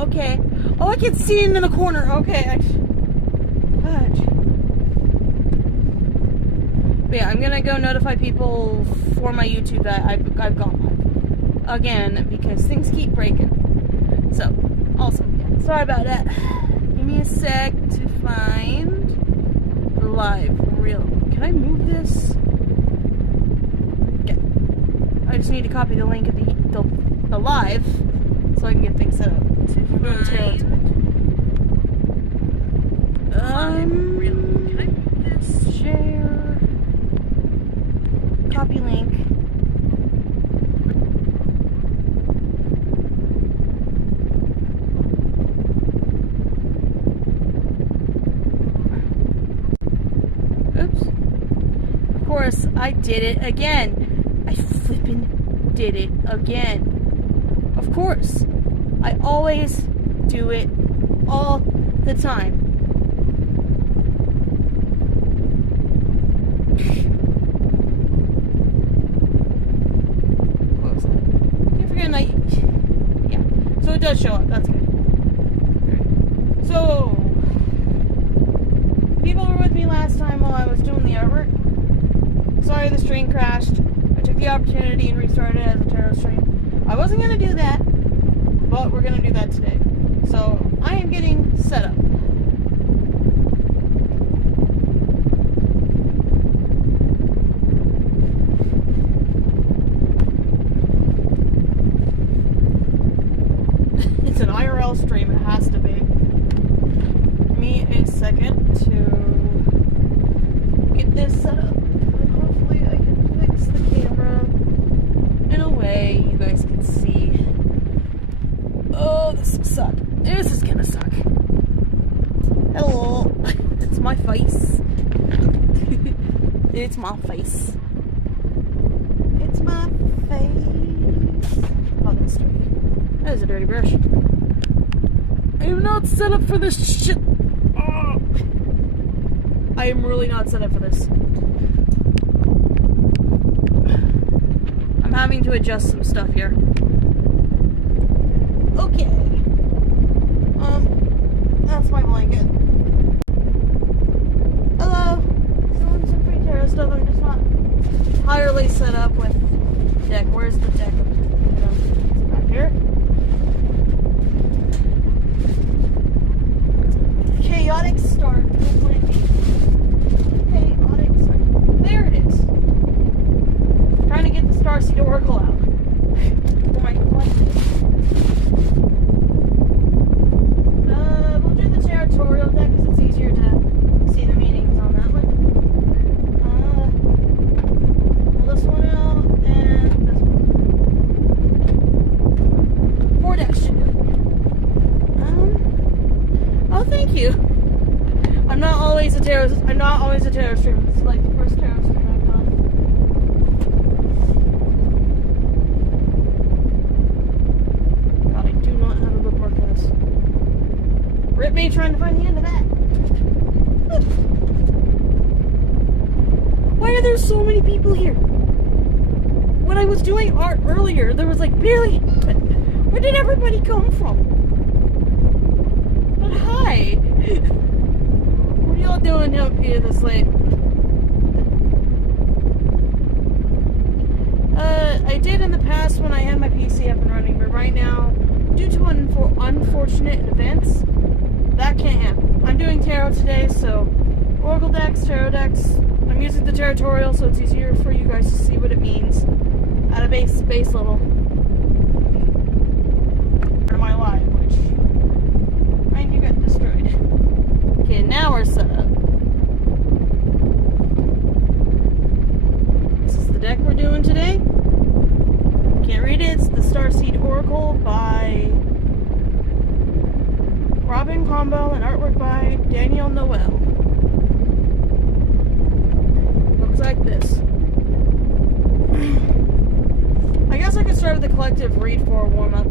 Okay. Oh, I can see him in the corner. Okay. Fudge. But yeah, I'm gonna go notify people for my YouTube that I've gone live again because things keep breaking. So, also, yeah, sorry about that. Give me a sec to find the live reel. Can I move this? Yeah. I just need to copy the link of the live so I can get things set up. So if we're doing tarot. Can I move this? Share. Copy link. Oops. Of course, I did it again. I flippin' did it again. Of course. I always do it all the time. Close that. Can't forget night. Yeah. So it does show up. That's good. So people were with me last time while I was doing the artwork. Sorry the stream crashed. I took the opportunity and restarted it as a tarot stream. I wasn't gonna do that, but we're gonna do that today. So I am getting set up. It's an IRL stream, it has to be. Give me a second to get this set up. And hopefully I can fix the camera in a way you guys can see. Oh, this will suck. This is gonna suck. Hello. It's my face. It's my face. It's my face. Oh, that's dirty. That is a dirty brush. I am not set up for this shit. Oh. I am really not set up for this. I'm having to adjust some stuff here. Okay. That's my blanket. Hello. Doing some free tarot stuff. I'm just not entirely set up with deck. Where's the deck? It's back here. Chaotic start. Chaotic start. There it is. Trying to get the Starseed Oracle out. Oh my God. We'll do the territorial deck because it's easier to see the meanings on that one. Pull this one out and this one. 4 decks should do it. Oh, thank you. I'm not always a tarot streamer. It's like the first tarot stream I've done. God, I do not have a bookmark for this. Rip me trying to find the end of that. Why are there so many people here? When I was doing art earlier, there was like barely. Where did everybody come from? But hi. What are y'all doing up here this late? I did in the past when I had my PC up and running, but right now, due to unfortunate events, that can't happen. I'm doing tarot today, so Oracle decks, tarot decks. I'm using the territorial, so it's easier for you guys to see what it means at a base level. Part of my life, which mind you got destroyed. Okay, now we're set up. This is the deck we're doing today. Can't read it. It's the Starseed Oracle by Robin Combo and artwork by Daniel Noel. Looks like this. I guess I could start with the collective read for a warm-up.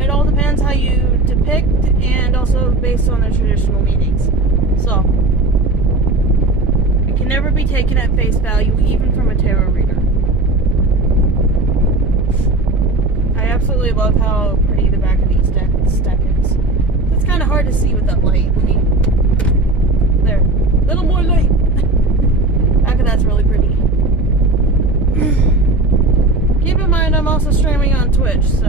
It all depends how you depict and also based on the traditional meanings. So, it can never be taken at face value, even from a tarot reader. also streaming on Twitch, so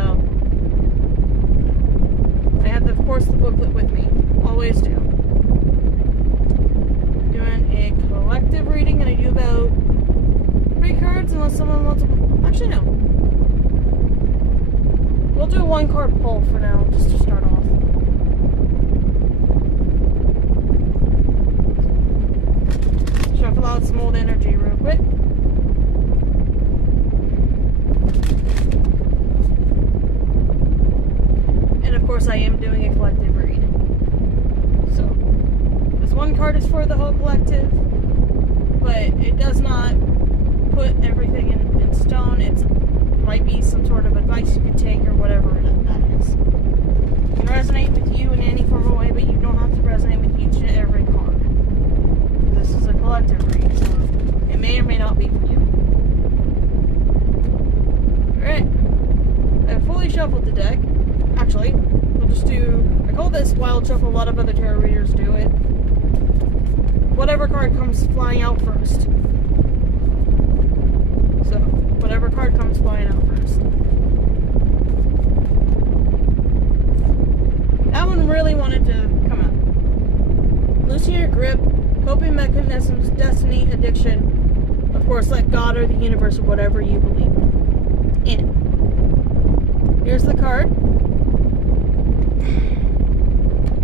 I have, of course, the booklet with me. Always do. Doing a collective reading, and I do about 3 cards unless someone wants to... Actually, no. We'll do a 1-card pull for now, just to start off. Shuffle out some old energy real quick. And of course I am doing a collective read. So, this 1 card is for the whole collective, but it does not put everything in stone. It might be some sort of advice you could take or whatever that is. It can resonate with you in any form of way, but you don't have to resonate with each and every card. This is a collective read, so it may or may not be for you. Alright. I've fully shuffled the deck. Actually, we'll just do... I call this wild shuffle. A lot of other tarot readers do it. Whatever card comes flying out first. So, whatever card comes flying out first. That one really wanted to come out. Loosen your grip, coping mechanisms, destiny, addiction. Of course, let God or the universe or whatever you believe in. Here's the card.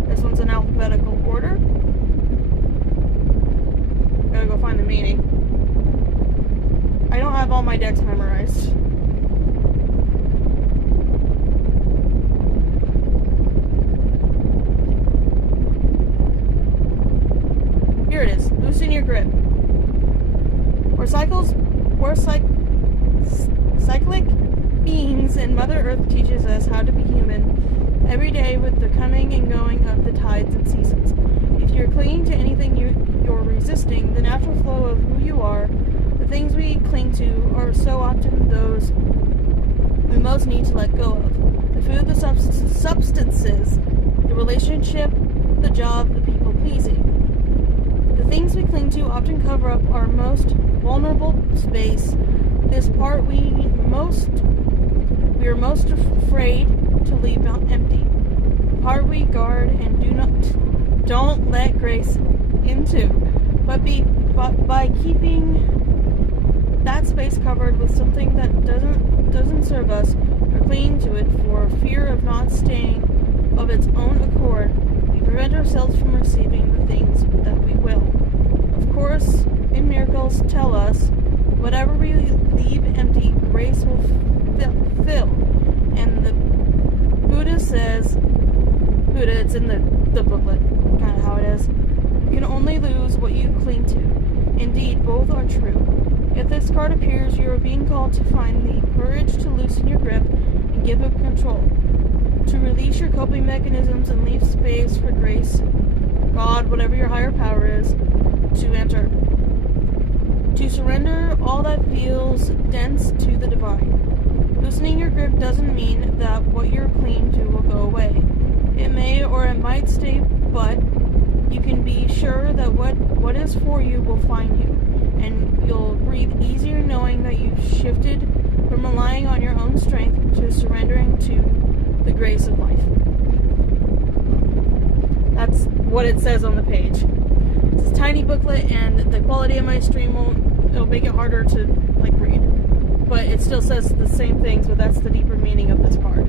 This one's in alphabetical order. Gotta go find the meaning. I don't have all my decks memorized. Here it is. Loosen your grip. We're cyclic beings, and Mother Earth teaches us how to be human every day with the coming and going of the tides and seasons. If you're clinging to anything you're resisting, the natural flow of who you are, the things we cling to are so often those we most need to let go of. The food, the substances, the relationship, the job, the people pleasing. The things we cling to often cover up our most vulnerable space, this part we are most afraid to leave empty. The part we guard and don't let grace into. But by keeping that space covered with something that doesn't serve us, or clinging to it for fear of not staying of its own accord, we prevent ourselves from receiving the things that we will. Of course, in miracles tell us, whatever we leave empty, grace will fill. And the Buddha says, it's in the booklet, kind of how it is, you can only lose what you cling to. Indeed, both are true. If this card appears, you are being called to find the courage to loosen your grip and give up control, to release your coping mechanisms and leave space for grace, God, whatever your higher power is, to enter. To surrender all that feels dense to the divine. Loosening your grip doesn't mean that what you're clinging to will go away. It may or it might stay, but you can be sure that what is for you will find you, and you'll breathe easier knowing that you've shifted from relying on your own strength to surrendering to the grace of life. That's what it says on the page. It's a tiny booklet, and the quality of my stream it'll make it harder to read. But it still says the same things, but that's the deeper meaning of this card.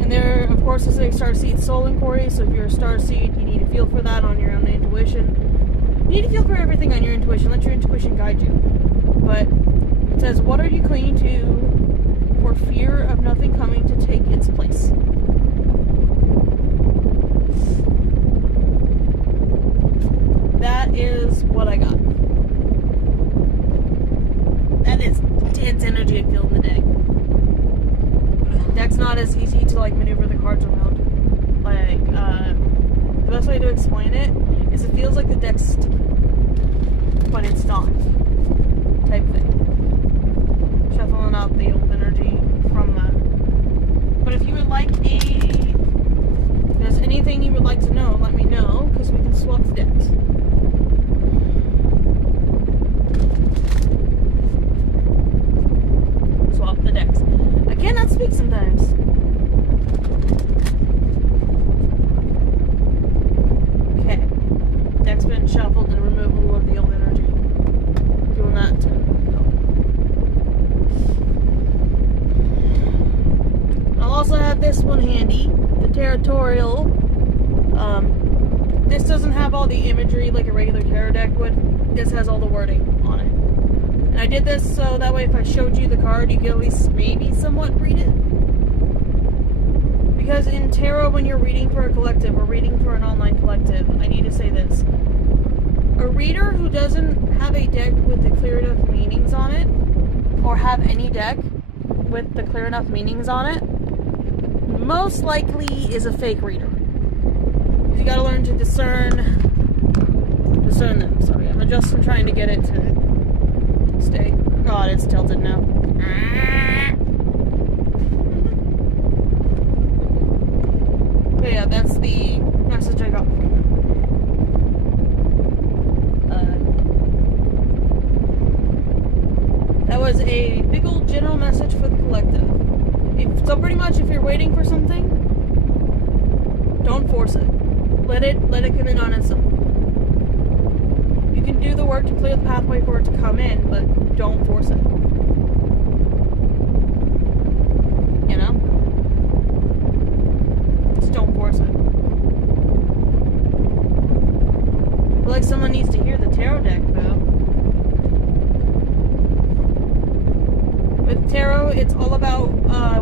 And there, of course, is a starseed soul inquiry, so if you're a starseed, you need to feel for that on your own intuition. You need to feel for everything on your intuition. Let your intuition guide you. But it says, what are you clinging to for fear of nothing coming to take its place? That is what I got. That is intense energy I feel in the deck. The deck's not as easy to maneuver the cards around. The best way to explain it is it feels like the deck's sticky, but it's not. Type thing. Shuffling out the old energy from that. But if you would like if there's anything you would like to know, let me know, because we can swap the decks. So this one handy, the Territorial. This doesn't have all the imagery like a regular tarot deck would. This has all the wording on it. And I did this so that way if I showed you the card, you could at least maybe somewhat read it. Because in tarot, when you're reading for a collective or reading for an online collective, I need to say this. A reader who doesn't have a deck with the clear enough meanings on it, or have any deck with the clear enough meanings on it, most likely is a fake reader. You gotta learn to discern them. Sorry, I'm adjusting, trying to get it to stay. God, it's tilted now. But yeah, that's the message I got from him. That was a big old general message for the collective. So pretty much, if you're waiting for something, don't force it. Let it come in on its own. You can do the work to clear the pathway for it to come in, but don't force it. You know? Just don't force it. I feel like someone needs to hear the tarot deck, though. With tarot, it's all about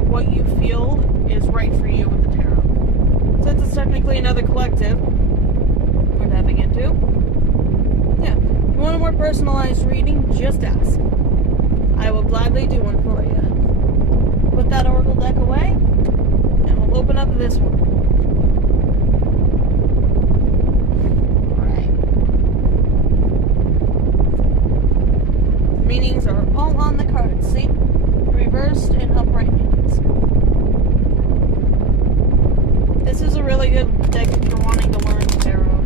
what you feel is right for you with the tarot. Since it's technically another collective we're tapping into. Yeah. If you want a more personalized reading, just ask. I will gladly do one for you. Put that oracle deck away, and we'll open up this one. Alright. Meanings are all on the cards, see? Reversed and upright meanings. This is a really good deck if you're wanting to learn tarot.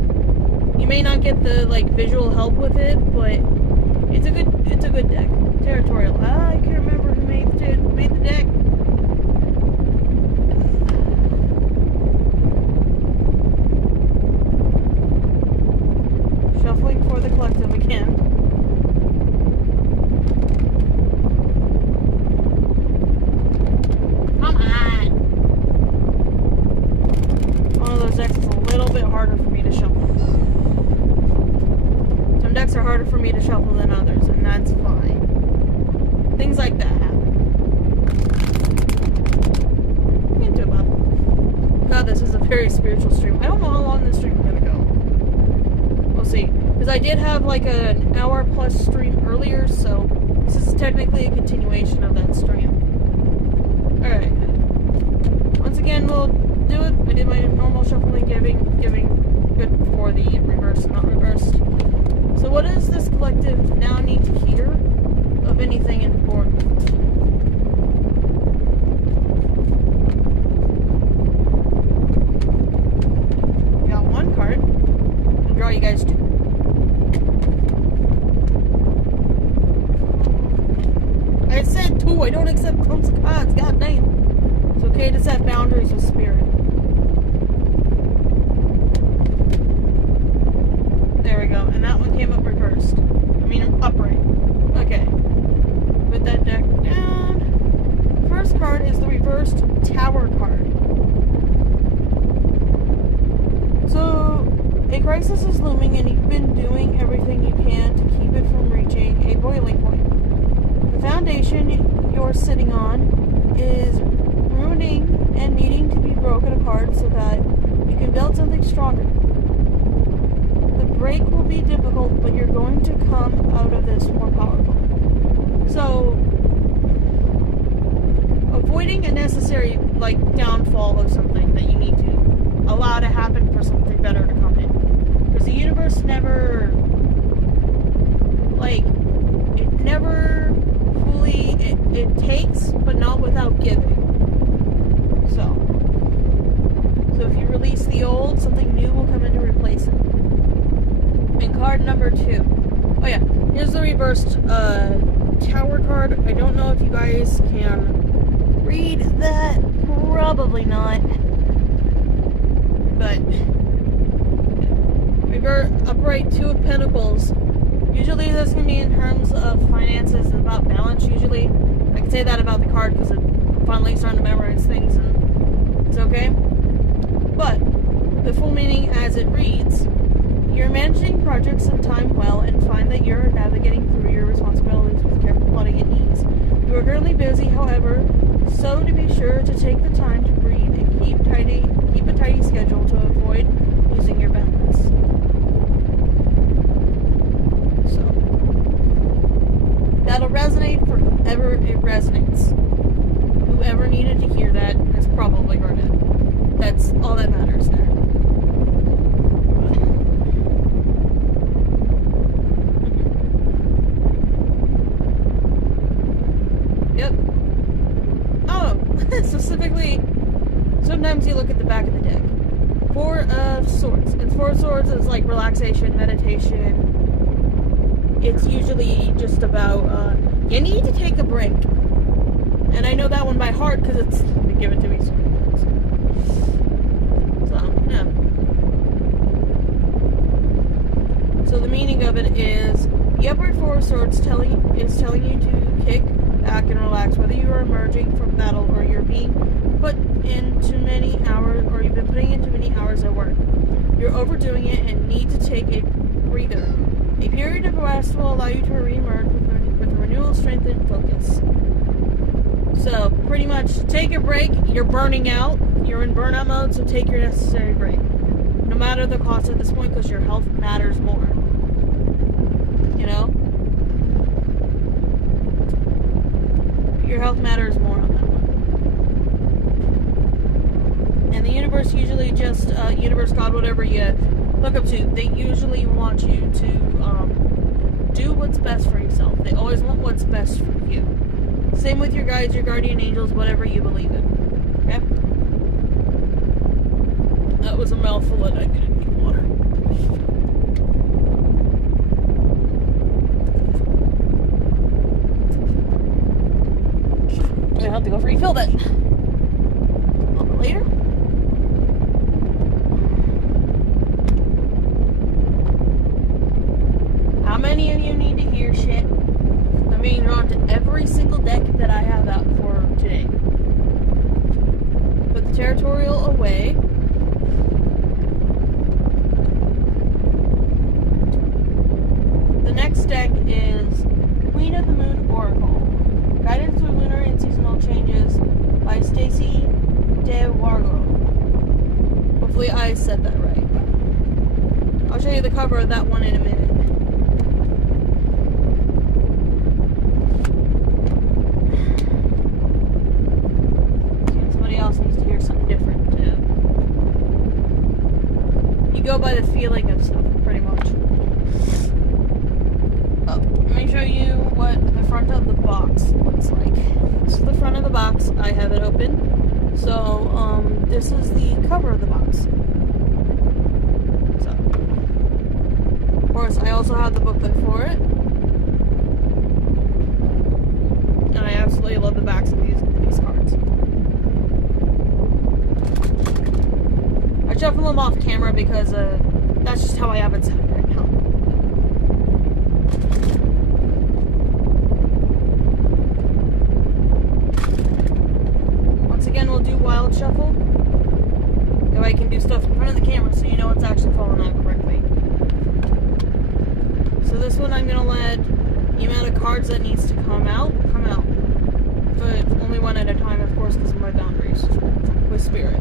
You may not get the visual help with it, but it's a good deck. Territorial. I can't remember who made the deck. Shuffling for the collective again. Come on. One of those decks is a little bit harder for me to shuffle. Some decks are harder for me to shuffle than others, and that's fine. Things like that happen. God, this is a very spiritual stream. I don't know how long this stream is going to go. We'll see. Because I did have an hour plus stream earlier, so this is technically a continuation of that stream. Alright. Once again, we'll do it. I did my normal shuffling, giving good for the reverse, not reversed. So what does this collective now need to hear of anything important? Got one card. I'll draw you guys two. I said two. I don't accept clumps of cards. God damn. It's okay to set boundaries with spirit. There we go. And that one came up reversed. I mean, upright. Okay. Put that deck down. First card is the reversed Tower card. So, a crisis is looming and you've been doing everything you can to keep it from reaching a boiling point. The foundation you're sitting on is ruining and needing to be broken apart so that you can build something stronger. The break will be difficult, but you're going to come out of this more powerful. So, avoiding a necessary, downfall of something that you need to allow to happen for something better to come in. Because the universe never, it never fully, it takes, but not without giving. So if you release the old, something new will come in to replace it. And card number 2. Oh yeah, here's the reversed Tower card. I don't know if you guys can read that. Probably not. But upright 2 of Pentacles. Usually this can be in terms of finances and about balance. Usually, I can say that about the card because I'm finally starting to memorize things and things, okay? But the full meaning as it reads, you're managing projects and time well and find that you're navigating through your responsibilities with careful plotting and ease. You are currently busy, however, so to be sure to take the time to breathe and keep a tidy schedule to avoid losing your balance. So, that'll resonate for whoever it resonates. Whoever needed to hear that has probably heard it. That's all that matters there. Yep. Oh, specifically, sometimes you look at the back of the deck. Four of Swords. And Four of Swords is like relaxation, meditation. It's usually just about, you need to take a break. And I know that one by heart because it's been given to me so many times. So, yeah. So the meaning of it is, the Upright Four of Swords is telling you to kick back and relax, whether you are emerging from battle or you're being put into many hours, or you've been putting into many hours at work. You're overdoing it and need to take a breather. A period of rest will allow you to re-emerge with renewal, strength, and focus. So, pretty much, take a break. You're burning out. You're in burnout mode, so take your necessary break. No matter the cost at this point, because your health matters more. You know? Your health matters more on that one. And the universe usually just, universe, God, whatever you look up to, they usually want you to do what's best for yourself. They always want what's best for you. Same with your guides, your guardian angels, whatever you believe in. Okay? That was a mouthful and I didn't need water. I have to go refill that a little bit later. How many of you need to hear shit? I'm being drawn to every single deck that I have out for today. Put the territorial away. The next deck is Queen of the Moon Oracle. Guidance through lunar and seasonal changes by Stacy DeWargo. Hopefully I said that right. I'll show you the cover of that one in a minute. Somebody else needs to hear something different too. You go by the feeling of stuff, pretty much. Oh, let me show you what the front of the box looks like. This is the front of the box. I have it open. So, this is the cover of the box. So, of course, I also have the booklet for it. And I absolutely love the backs of these cards. I shuffle them off camera because that's just how I have it set right now. Once again, we'll do wild shuffle. That way I can do stuff in front of the camera so you know it's actually falling out correctly. So this one I'm going to let the amount of cards that needs to come out. But only one at a time, of course, because of my boundaries with spirit.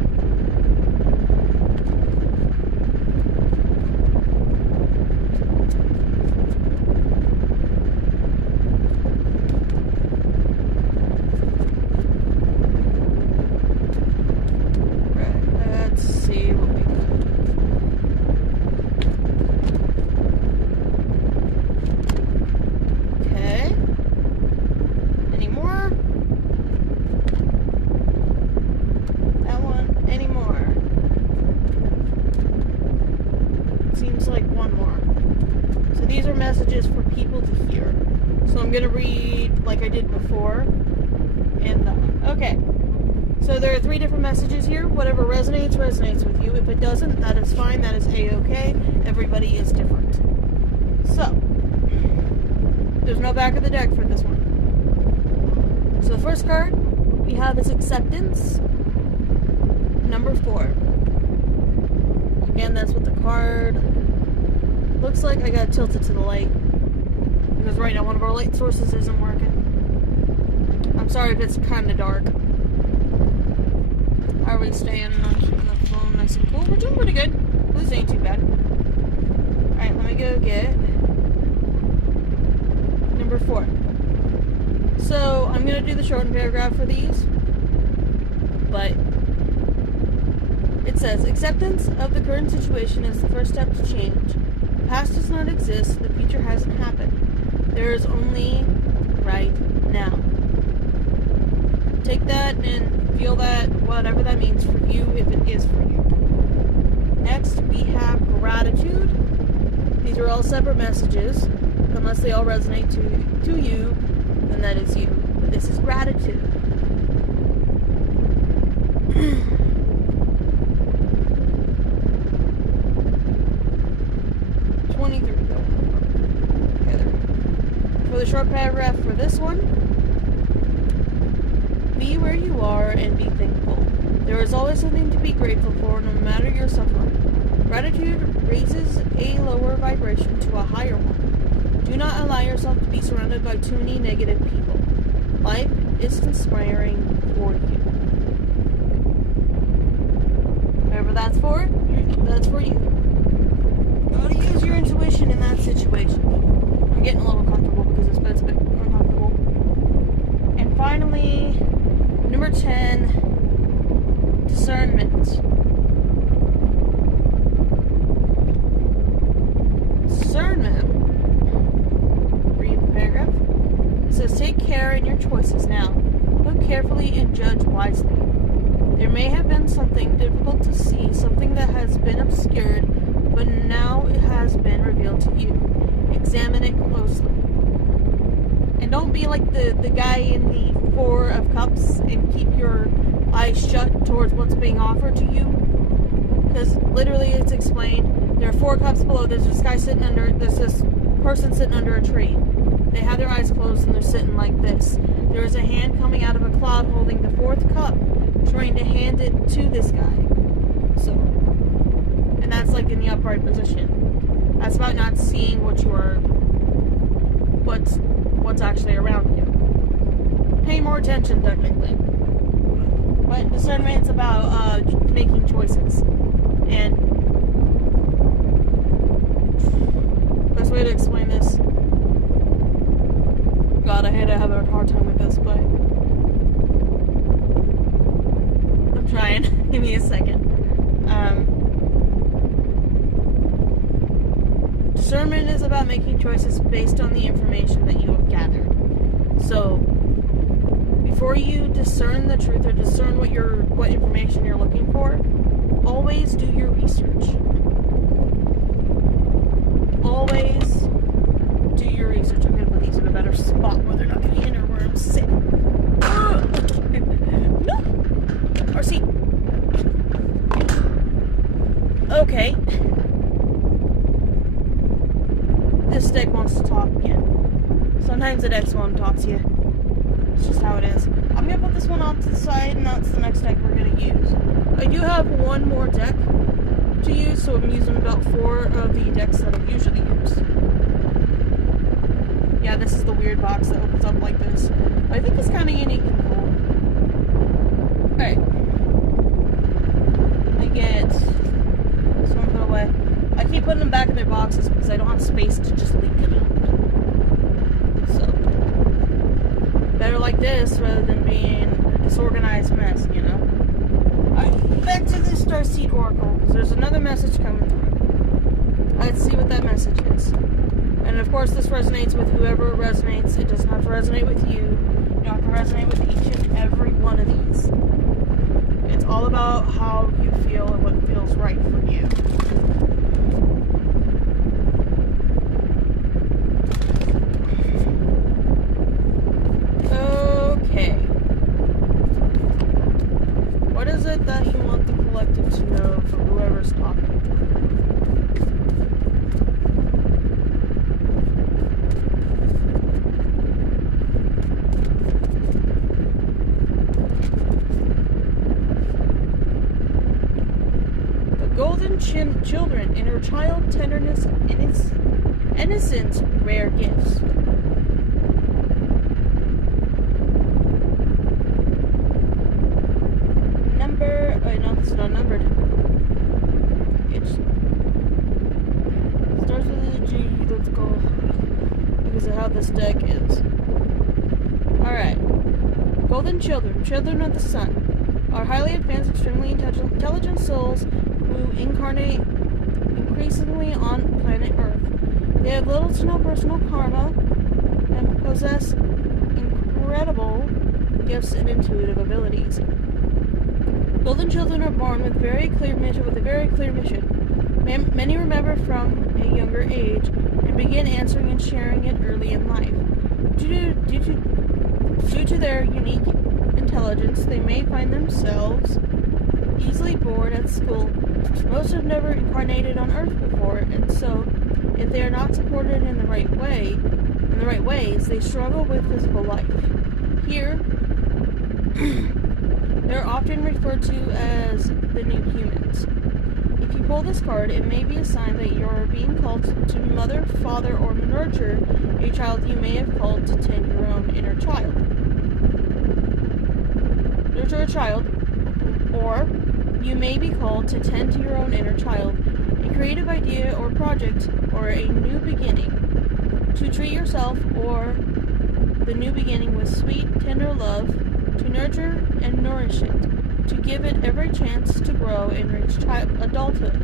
Messages for people to hear. So I'm going to read like I did before. And okay. So there are 3 different messages here. Whatever resonates, resonates with you. If it doesn't, that is fine. That is A-okay. Everybody is different. So, there's no back of the deck for this one. So the first card we have is Acceptance. number 4. Again, that's what the card looks like. I gotta tilt it to the light because right now one of our light sources isn't working. I'm sorry if it's kind of dark. How are we staying on the phone nice and cool? We're doing pretty good. This ain't too bad. Alright, let me go get number 4. So, I'm going to do the shortened paragraph for these. But it says, acceptance of the current situation is the first step to change. The past does not exist. The future hasn't happened. There is only right now. Take that and feel that, whatever that means for you, if it is for you. Next, we have gratitude. These are all separate messages. Unless they all resonate to you, then that is you. But this is gratitude. For the short paragraph for this one, be where you are and be thankful. There is always something to be grateful for, no matter your suffering. Gratitude raises a lower vibration to a higher one. Do not allow yourself to be surrounded by too many negative people. Life is conspiring for you. Whatever that's for you. You gotta use your intuition in that situation. I'm getting a little comfortable because this bed's a bit uncomfortable. And finally, number 10, discernment. Discernment. Read the paragraph. It says, take care in your choices now. Look carefully and judge wisely. There may have been something difficult to see, something that has been obscured, but now it has been revealed to you. Examine it closely. And don't be like the guy in the 4 of Cups and keep your eyes shut towards what's being offered to you. Because literally it's explained. There are 4 cups below. There's this person sitting under a tree. They have their eyes closed and they're sitting like this. There is a hand coming out of a cloud holding the 4th cup, trying to hand it to this guy. So, and that's like in the upright position. That's about not seeing what's actually around you. Pay more attention, technically. But discernment's about making choices. And best way to explain this. God, I hate to have a hard time with this, but I'm trying. Give me a second. Discernment is about making choices based on the information that you have gathered. So, before you discern the truth or discern what information you're looking for, always do your research. Always do your research. I'm going to put these in a better spot where they're not going to hinder where I'm sitting. No! RC. Okay. This deck wants to talk again. Sometimes the decks won't talk to you. It's just how it is. I'm going to put this one off to the side, and that's the next deck we're going to use. I do have one more deck to use, so I'm using about 4 of the decks that I usually use. Yeah, this is the weird box that opens up like this. I think it's kind of unique and cool. Alright. Let me get this one put away. I keep putting them back in their boxes because I don't have space to just leave them out. So, better like this rather than being a disorganized mess, you know? Alright, back to the Starseed Oracle, because there's another message coming through. Let's see what that message is. And of course, this resonates with whoever it resonates. It doesn't have to resonate with you. You have to resonate with each and every one of these. It's all about how you feel and what feels right for you. Okay. What is it that you want the collective to know from whoever's talking? children, inner child, tenderness, innocence, rare gifts. No, it's not numbered. It starts with a G. Let's go. Because of how this deck is. Alright. Golden children, children of the sun, are highly advanced, extremely intelligent souls who incarnate increasingly on planet Earth. They have little to no personal karma and possess incredible gifts and intuitive abilities. Golden children are born with a very clear mission. Many remember from a younger age and begin answering and sharing it early in life. Due to their unique intelligence, they may find themselves easily bored at school. Most have never incarnated on Earth before, and so, if they are not supported in the right ways, they struggle with physical life. Here, they're often referred to as the new humans. If you pull this card, it may be a sign that you're being called to mother, father, or nurture a child you may have called to tend your own inner child. Nurture a child, or you may be called to tend to your own inner child, a creative idea or project, or a new beginning. To treat yourself or the new beginning with sweet, tender love, to nurture and nourish it, to give it every chance to grow and reach adulthood,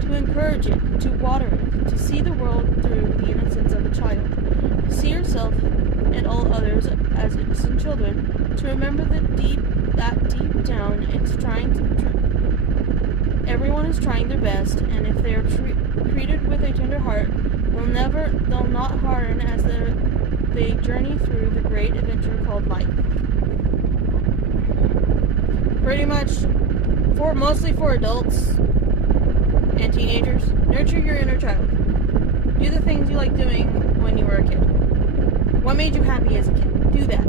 to encourage it, to water it, to see the world through the innocence of a child, to see yourself and all others as innocent children, to remember that deep down everyone is trying their best, and if they are treated with a tender heart, they'll not harden as they journey through the great adventure called life. Pretty much, mostly for adults and teenagers. Nurture your inner child. Do the things you like doing when you were a kid. What made you happy as a kid? Do that.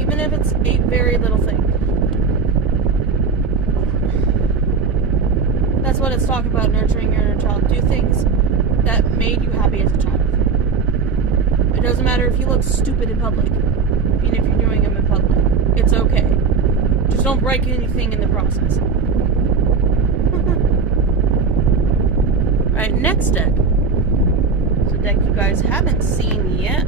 Even if it's a very little thing. That's what it's talking about, nurturing your inner child. Do things that made you happy as a child. It doesn't matter if you look stupid in public, even if you're doing them in public. It's okay. Just don't break anything in the process. Alright, next deck. It's a deck you guys haven't seen yet.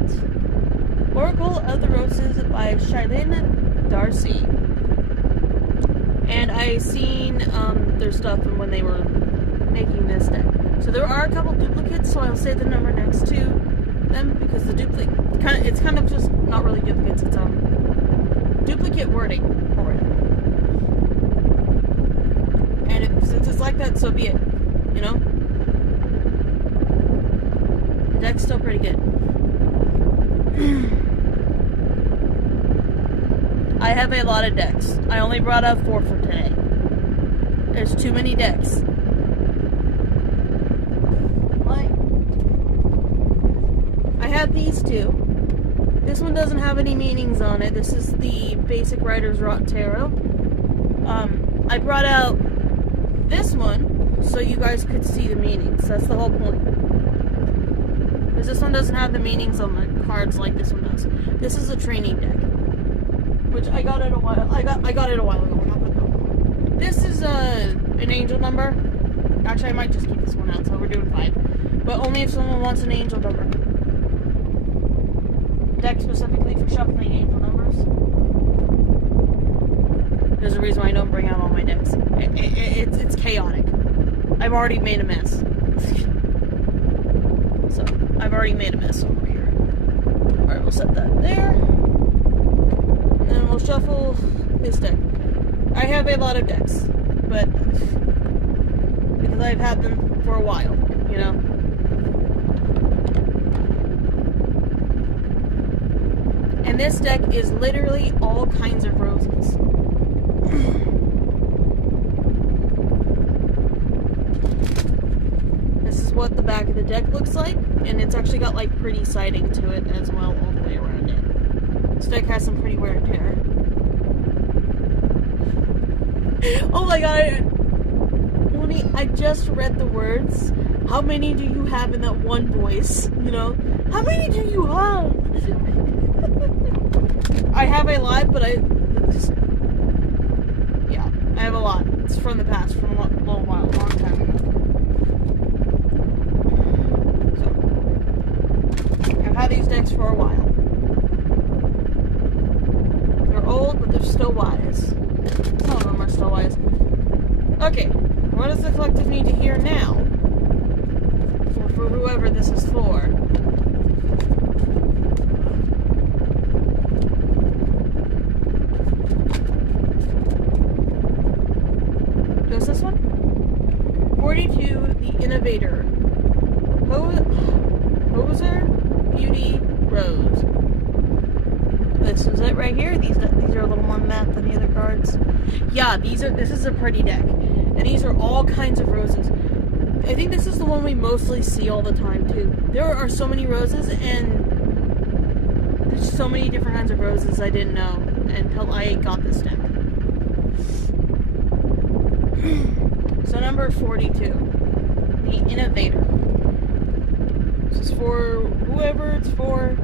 Oracle of the Roses by Shailene Darcy. And I seen their stuff from when they were making this deck. So there are a couple duplicates, so I'll say the number next to them because the it's kind of just not really duplicates, it's duplicate wording for it. And since it's like that, so be it. You know? The deck's still pretty good. I have a lot of decks. I only brought out 4 for today. There's too many decks. I have these two. This one doesn't have any meanings on it. This is the basic Writer's Rot Tarot. I brought out this one so you guys could see the meanings. That's the whole point. Because this one doesn't have the meanings on the cards like this one does. This is a training deck, which I got it a while. I got it a while ago. This is an angel number. Actually, I might just keep this one out. So we're doing 5, but only if someone wants an angel number. Deck specifically for shuffling angel numbers. There's a reason why I don't bring out all my decks. It's chaotic. I've already made a mess. So, I've already made a mess over here. Alright, we'll set that there. And then we'll shuffle this deck. I have a lot of decks, but because I've had them for a while, you know. And this deck is literally all kinds of roses. This is what the back of the deck looks like, and it's actually got like pretty siding to it as well all the way around it. This deck has some pretty wear and tear. Oh my god! honey, I just read the words. How many do you have in that one voice? You know? How many do you have? I have a lot, but yeah, I have a lot. It's from the past, from a long time ago. So, I've had these decks for a while. They're old, but they're still wise. Some of them are still wise. Okay, what does the collective need to hear now? Or for whoever this is for. Goes this one? 42, the Innovator. Hoser, Beauty, Rose. This is it right here. These are a little more matte than the other cards. Yeah, this is a pretty deck. And these are all kinds of roses. I think this is the one we mostly see all the time too. There are so many roses, and there's so many different kinds of roses I didn't know until I got this deck. So number 42, the Innovator. This is for whoever it's for,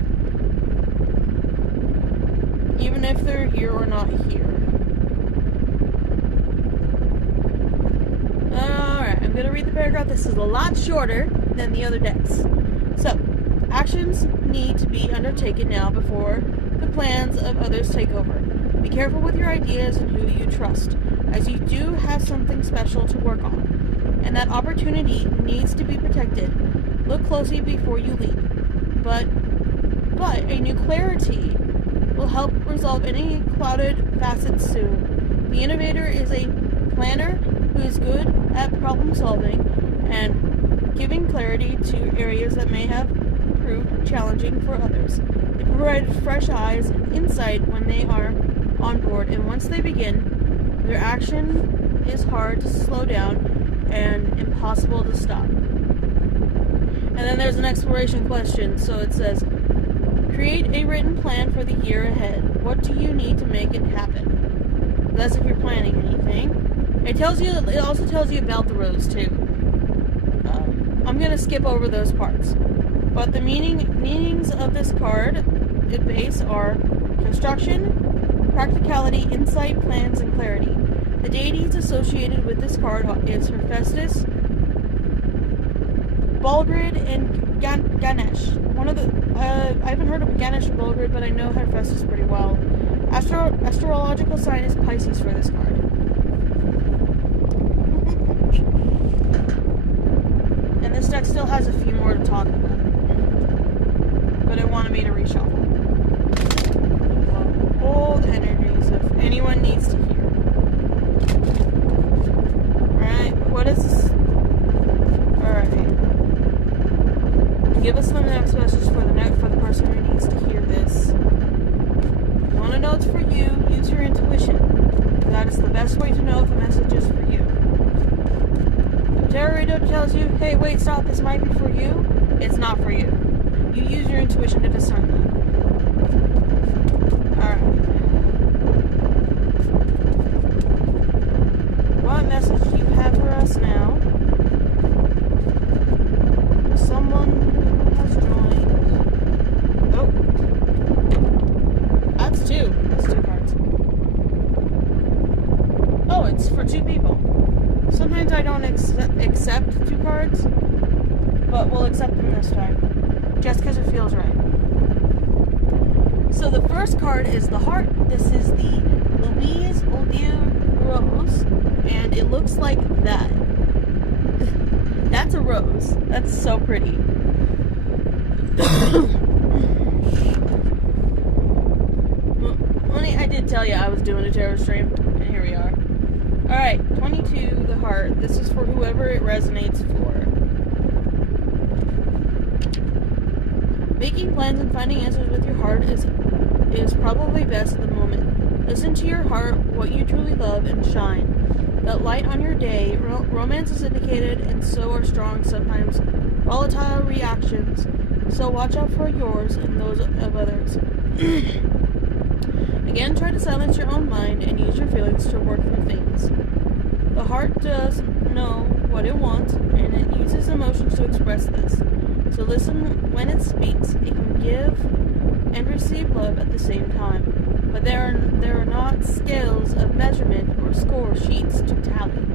even if they're here or not here. Alright, I'm going to read the paragraph. This is a lot shorter than the other decks. So, actions need to be undertaken now before the plans of others take over. Be careful with your ideas and who you trust, as you do have something special to work on, and that opportunity needs to be protected. Look closely before you leap. But a new clarity will help resolve any clouded facets soon. The Innovator is a planner who is good at problem solving and giving clarity to areas that may have proved challenging for others. They provide fresh eyes and insight when they are on board, and once they begin, their action is hard to slow down and impossible to stop. And then there's an exploration question. So it says, create a written plan for the year ahead. What do you need to make it happen? That's if you're planning anything. It also tells you about the rose too. I'm gonna skip over those parts. But the meanings of this card at base are construction, practicality, insight, plans, and clarity. The deities associated with this card is Hephaestus, Balgrid, and Ganesh. I haven't heard of Ganesh or Balgrid, but I know Hephaestus pretty well. Astrological sign is Pisces for this card. And this deck still has a few more to talk about, but it wanted me to reshuffle. Old energies, if anyone needs to hear. Alright, what is this? Alright. Give us the next message for the person who needs to hear this. You want to know it's for you, use your intuition. That is the best way to know if a message is for you. If Tarot Radio tells you, hey, wait, stop, this might be for you, it's not for you. You use your intuition to discern that. Alright. What message do you have for us now? Someone has joined. Oh. That's two. That's two cards. Oh, it's for two people. Sometimes I don't accept two cards, but we'll accept them this time. Just because it feels right. So the first card is the heart. This is the Louise Odier Rose, and it looks like that. That's a rose. That's so pretty. Well, I did tell you I was doing a tarot stream, and here we are. Alright, 22, the heart. This is for whoever it resonates for. Making plans and finding answers with your heart is probably best at the moment. Listen to your heart, what you truly love, and shine. That light on your day. Romance is indicated, and so are strong, sometimes volatile reactions. So watch out for yours and those of others. Again, try to silence your own mind and use your feelings to work through things. The heart does know what it wants, and it uses emotions to express this. So listen when it speaks. It can give and receive love at the same time. But there are not scales of measurement or score sheets to tally.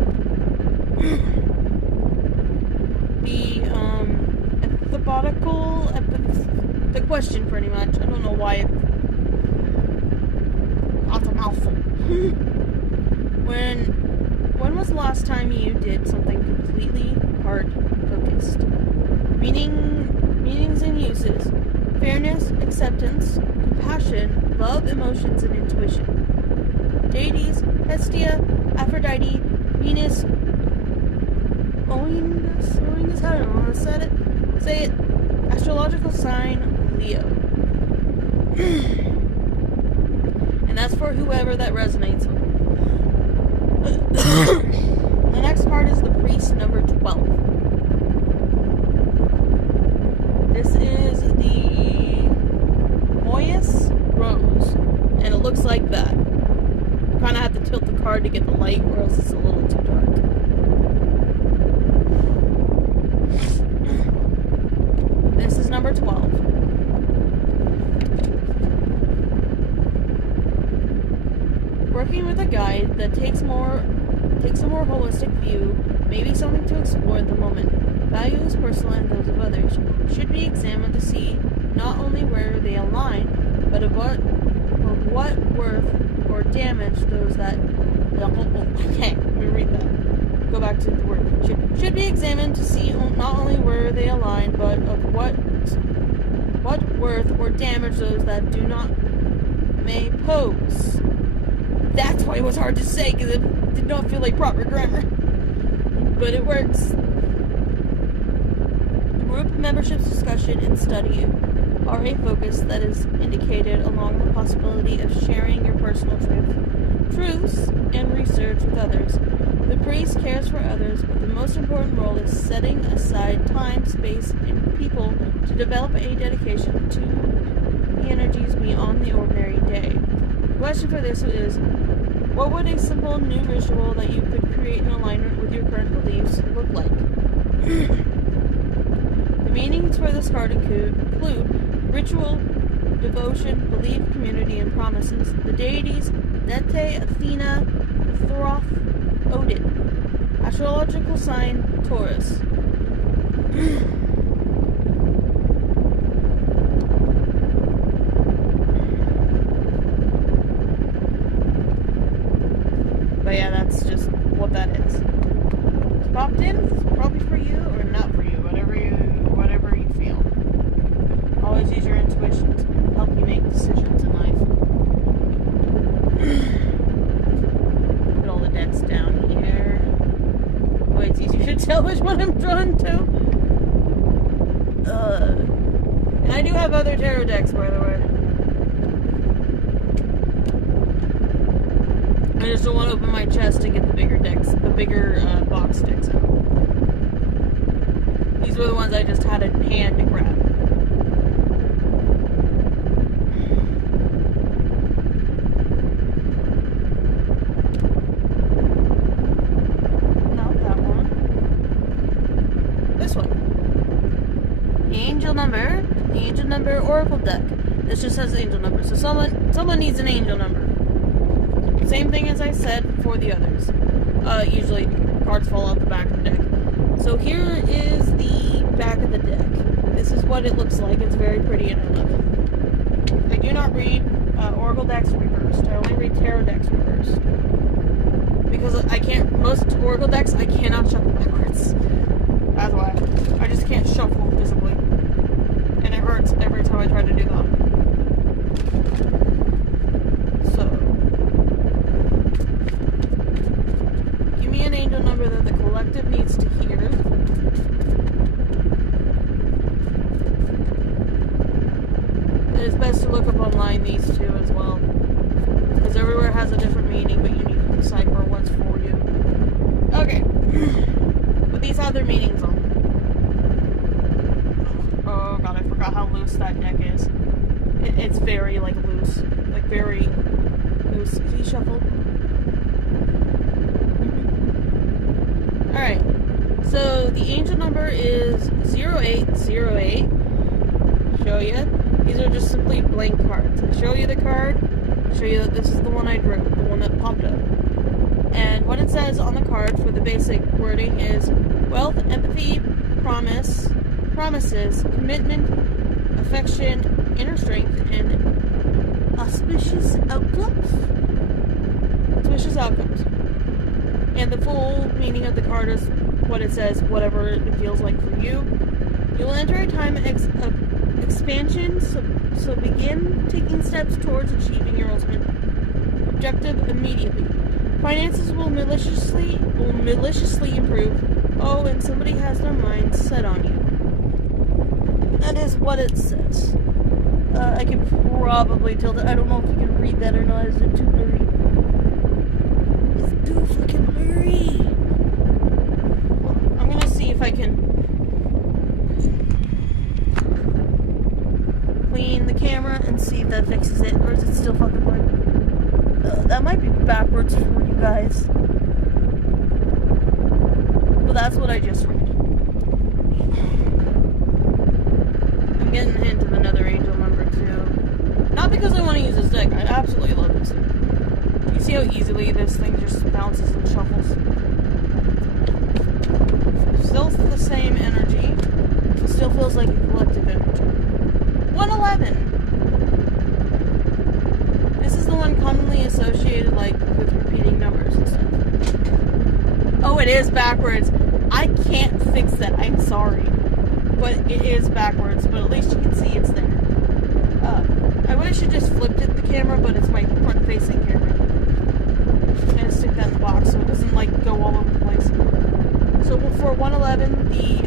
The question pretty much. I don't know why that's a mouthful. When was the last time you did something completely heart-focused? Meanings and uses. Fairness, acceptance, compassion, love, emotions, and intuition. Deities, Hestia, Aphrodite, Venus, Oingus, I don't know how to say it. Astrological sign, Leo. And that's for whoever that resonates with. The next card is the Priest, number 12. This is the Moyas Rose, and it looks like that. Kind of have to tilt the card to get the light, or else it's a little too dark. This is number 12. Working with a guide that takes a more holistic view, maybe something to explore at the moment. Values, personal and those of others, should be examined to see not only where they align, but of what worth or damage those that. Okay, let me read that. Go back to the word. Should be examined to see not only where they align, but of what worth or damage those that do not may pose. That's why it was hard to say, because it did not feel like proper grammar. But it works. Group memberships, discussion, and study are a focus that is indicated along the possibility of sharing your personal truths and research with others. The priest cares for others, but the most important role is setting aside time, space, and people to develop a dedication to the energies beyond the ordinary day. The question for this is, what would a simple new ritual that you could create in alignment with your current beliefs look like? The meanings for this card include ritual, devotion, belief, community, and promises. The deities, Nete, Athena, Thoth, Odin. Astrological sign, Taurus. But yeah, that's just what that is. It's popped in. It's probably for you or not for you. Whatever you feel. Always use your intuition to help you make decisions in life. Put all the decks down here. Oh, it's easier to tell which one I'm drawn to. And I do have other tarot decks, by the way. I just don't want to open my chest to get the bigger decks, the bigger box decks out. These were the ones I just had in hand to grab. Not that one. This one. The angel number oracle deck. This just says angel number. So someone needs an angel number. Same thing as I said for the others. Usually cards fall out the back of the deck. So here is the back of the deck. This is what it looks like. It's very pretty and I love it. I do not read oracle decks reversed. I only read tarot decks reversed. Because I can't, most oracle decks I cannot shuffle backwards. That's why. I just can't shuffle visibly. And it hurts every time I try to do that. So. An angel number that the collective needs to hear. It is best to look up online these two as well, because everywhere has a different meaning, but you need to decipher what's for you. Okay, but these have their meanings on them. Oh god, I forgot how loose that deck is. It's very loose, very loose. Is he shuffled? Alright, the angel number is 0808. Show you. These are just simply blank cards. I show you the card, show you that this is the one I drew, the one that popped up. And what it says on the card for the basic wording is wealth, empathy, promises, commitment, affection, inner strength, and auspicious outcomes. Auspicious outcomes. And the full meaning of the card is what it says, whatever it feels like for you. You'll enter a time of expansion, so begin taking steps towards achieving your ultimate objective immediately. Finances will maliciously improve. Oh, and somebody has their mind set on you. That is what it says. I could probably tilt it. I don't know if you can read that or not. Is it too blurry? It's too fucking blurry. Well, I'm gonna see if I can clean the camera and see if that fixes it, or is it still fucking blurry? That might be backwards for you guys. But that's what I just read. I'm getting a hint of another angel number too. Not because I want to use this deck. I absolutely love this deck. You see how easily this thing just bounces and shuffles? Still the same energy. It still feels like a collective energy. 111. This is the one commonly associated, like, with repeating numbers and stuff. Oh, it is backwards. I can't fix that. I'm sorry. But it is backwards. But at least you can see it's there. I wish I just flipped it, the camera, but it's my front-facing camera. I'm going to stick that in the box so it doesn't, like, go all over the place. So for 111, the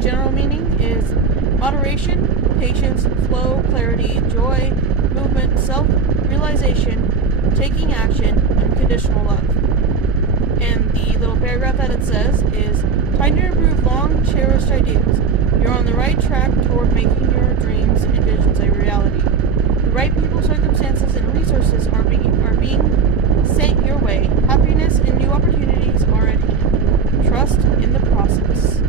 general meaning is moderation, patience, flow, clarity, joy, movement, self-realization, taking action, unconditional love. And the little paragraph that it says is, time to improve long-cherished ideals. You're on the right track toward making your dreams and visions a reality. The right people, circumstances, and resources are being sent your way. Happiness and new opportunities are at hand. Trust in the process.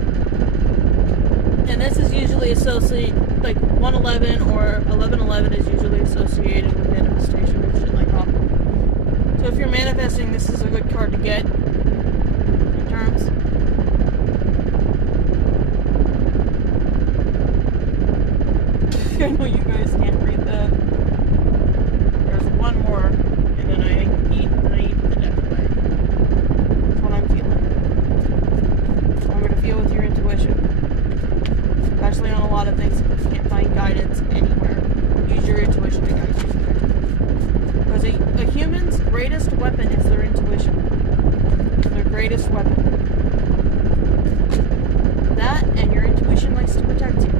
And this is usually associated, like 111 or 1111 is usually associated with manifestation and shit like that. So if you're manifesting, this is a good card to get in terms. I know you guys can't read that. There's one more, and then I eat the deck away. That's what I'm feeling. I'm going to feel with your intuition. Especially on a lot of things, if you can't find guidance anywhere, use your intuition to guide you. Because a human's greatest weapon is their intuition. Their greatest weapon. That, and your intuition likes to protect you.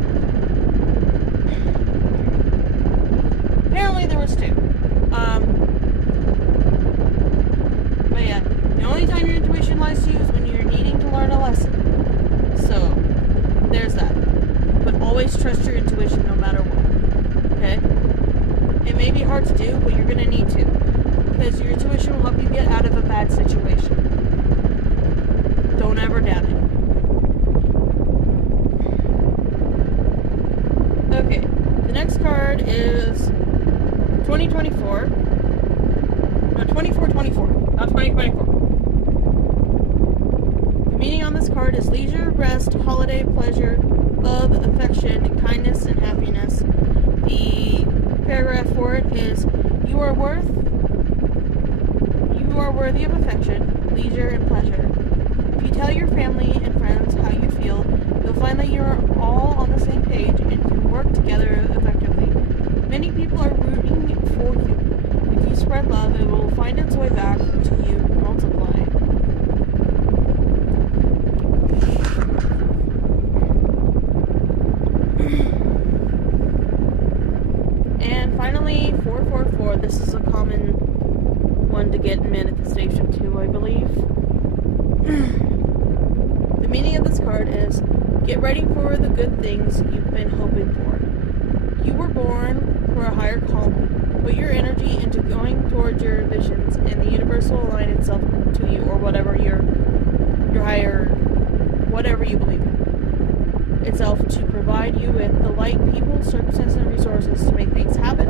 Apparently there was two. But yeah, the only time your intuition lies to you is when you're needing to learn a lesson. So, there's that. But always trust your intuition no matter what. Okay? It may be hard to do, but you're going to need to. Because your intuition will help you get out of a bad situation. Don't ever doubt it. Okay. The next card is 2024. No, 2424. Not 2024. The meaning on this card is leisure, rest, holiday, pleasure, love, affection, kindness, and happiness. The paragraph for it is, you are worthy of affection, leisure, and pleasure. If you tell your family and friends how you feel, you'll find that you're all on the same page and can work together effectively. Many people are rooting for you. If you spread love, it will find its way back to you multiplied. And finally, 444. This is a common one to get in manifestation too, I believe. The meaning of this card is, get ready for the good things you've been hoping for. You were born for a higher calling. Put your energy into going towards your visions, and the universe will align itself to you, or whatever your higher whatever you believe in. Itself to provide you with the light, people, circumstances, and resources to make things happen.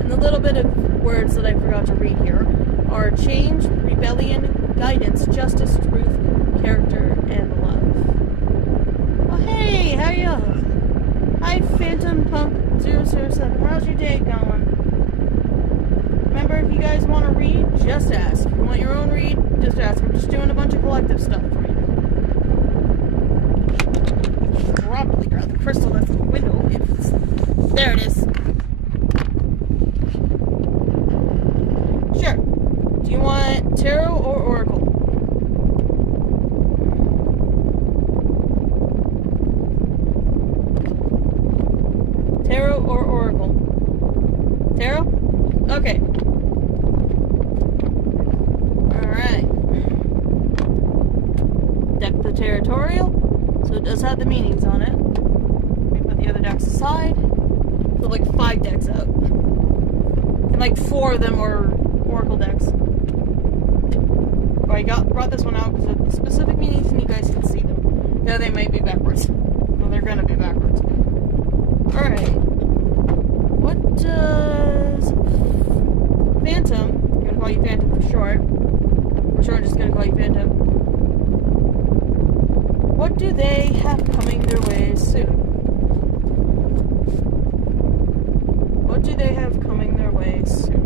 And the little bit of words that I forgot to read here are change, rebellion, guidance, justice, truth, character, and love. Oh hey, how you? Hi Phantom Punk 007. How's your day going? Remember, if you guys want to read, just ask. If you want your own read, just ask. We're just doing a bunch of collective stuff for you. Probably grab the crystal that's in the window. There it is. Sure. Do you want tarot or oracle? Tarot or oracle? Tarot? Okay. Alright. Deck the territorial. So it does have the meanings on it. We put the other decks aside. Put like 5 decks out. And like 4 of them are oracle decks. I brought this one out because of the specific meanings and you guys can see them. Yeah, they might be backwards. Well, they're gonna be backwards. Alright. What does Phantom, I'm gonna call you Phantom for short. For short, I'm just gonna call you Phantom. What do they have coming their way soon? What do they have coming their way soon?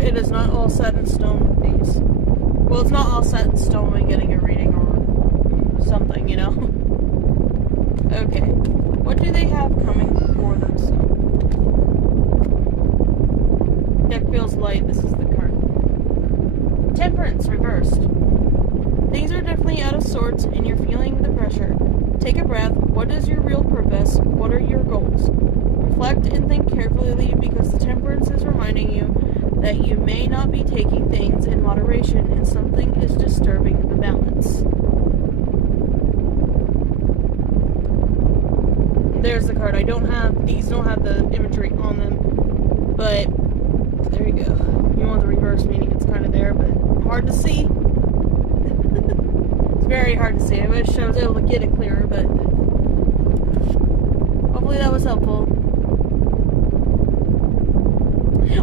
It is not all set in stone with these. Well, it's not all set in stone when getting a reading or something, you know? Okay. What do they have coming for them soon? Deck feels light. This is the card. Temperance reversed. Things are definitely out of sorts and you're feeling the pressure. Take a breath. What is your real purpose? What are your goals? Reflect and think carefully because the temperance is reminding you that you may not be taking things in moderation and something is disturbing the balance. There's the card. These don't have the imagery on them, but there you go. You want the reverse meaning, it's kind of there, but hard to see. It's very hard to see. I wish I was able to get it clearer, but hopefully that was helpful.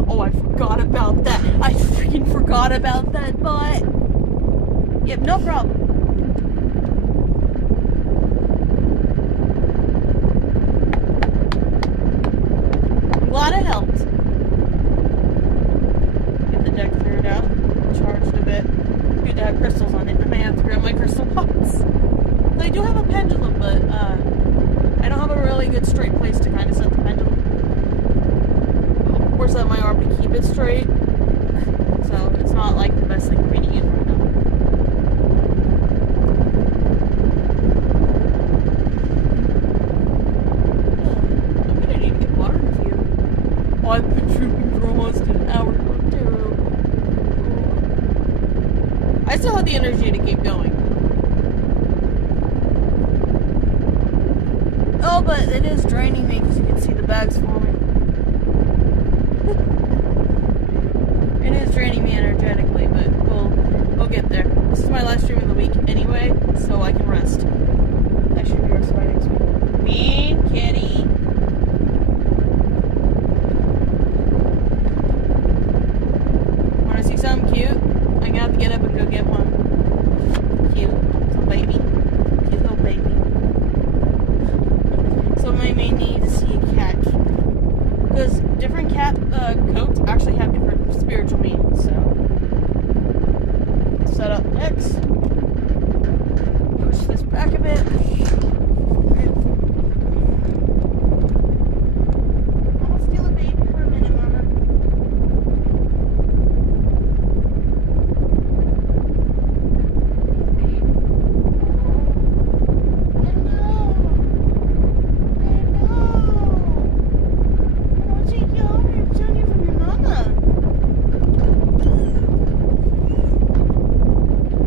Oh, I forgot about that. I freaking forgot about that, but... Yep, no problem. I'm glad it helped. Get the deck cleared out. Charged a bit. Good to have crystals on it. I may have to grab my crystal pots. They do have a pendulum, but I don't have a really good straight place to kind of set the pendulum. Or set my arm to keep it straight. So it's not like the best thing for me to use right now. I'm gonna need to get water in here. Oh, I've been shooting for almost an hour on tarot. I still have the energy to keep going. Oh, but it is draining me because you can see the bags for me. It is draining me energetically, but we'll get there. This is my last stream of the week anyway, so I can rest. I should be rested by next week. Mean kitty. Wanna see something cute? I'm gonna have to get up and go get one. Cute little baby. Cute little baby. So I may need to see a cat. Because different cat coats actually have different spiritual meanings, so. Set up X. Push this back a bit. I'll steal a baby for a minute, Mama.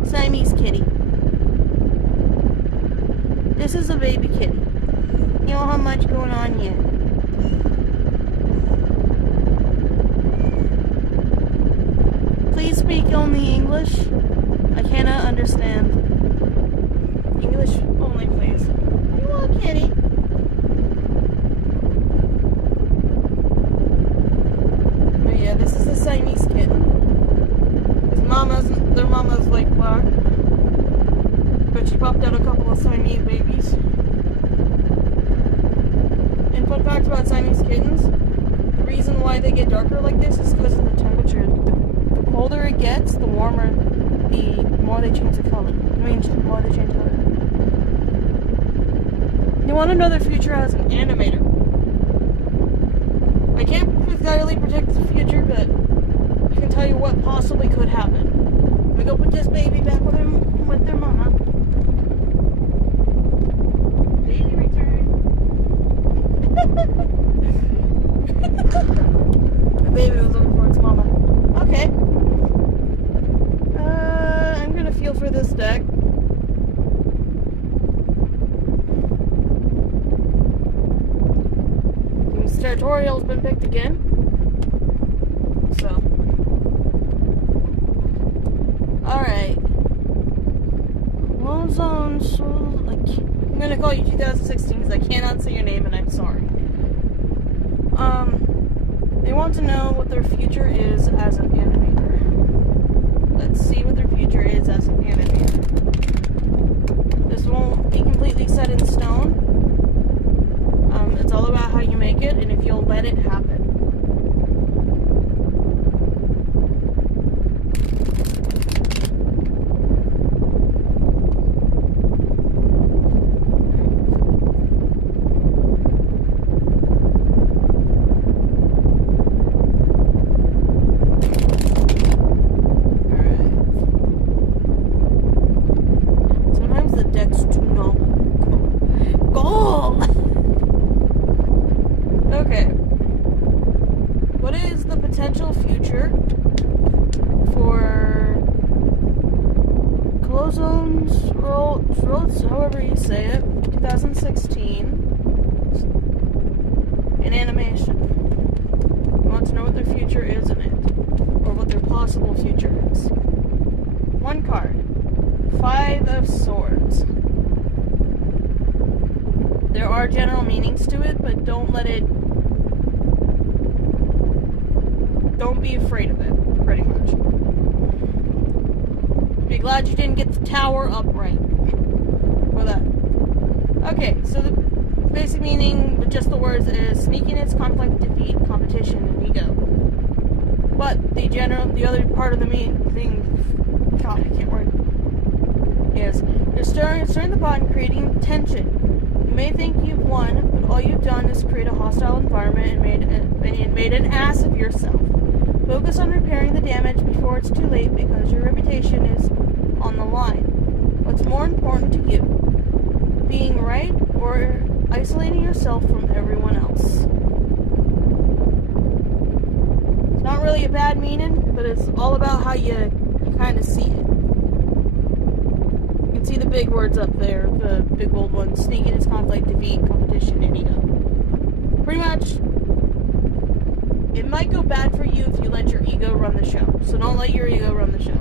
Siamese kitty. only English? I cannot understand. English only, please. Hello, kitty. But yeah, this is a Siamese kitten. Their mama's like black. But she popped out a couple of Siamese babies. And fun fact about Siamese kittens, the reason why they get darker like this is because of the temperature. The colder it gets, the warmer, the more they change the color. I mean, the more they change color. You want to know their future as an animator. I can't entirely predict the future, but I can tell you what possibly could happen. We go put this baby back with their mama. Baby return. The baby was looking for its mama. Okay. I'm gonna feel for this deck. This territorial's been picked again. So. Alright. Chromosome Soul. I'm gonna call you 2016 because I cannot say your name and I'm sorry. They want to know what their future is as an animator. Let's see what their future is as an animator. This won't be completely set in stone. It's all about how you make it and if you'll let it happen. Okay. What is the potential future for Clozones, however you say it, 2016, in animation? I want to know what their future is in it, or what their possible future is. One card. 5 of Swords. There are general meanings to it, but don't be afraid of it, pretty much. Be glad you didn't get the tower upright. For that. Okay, so the basic meaning with just the words is sneakiness, conflict, defeat, competition, and ego. But the other part of the thing, God, I can't word, is you're stirring the pot and creating tension. You may think you've won, but all you've done is create a hostile environment and made an ass of yourself. Focus on repairing the damage before it's too late because your reputation is on the line. What's more important to you? Being right or isolating yourself from everyone else? It's not really a bad meaning, but it's all about how you kind of see it. You can see the big words up there, the big bold ones: sneakiness, conflict, defeat, competition, and ego. Pretty much, it might go bad for you if you let your ego run the show. So don't let your ego run the show.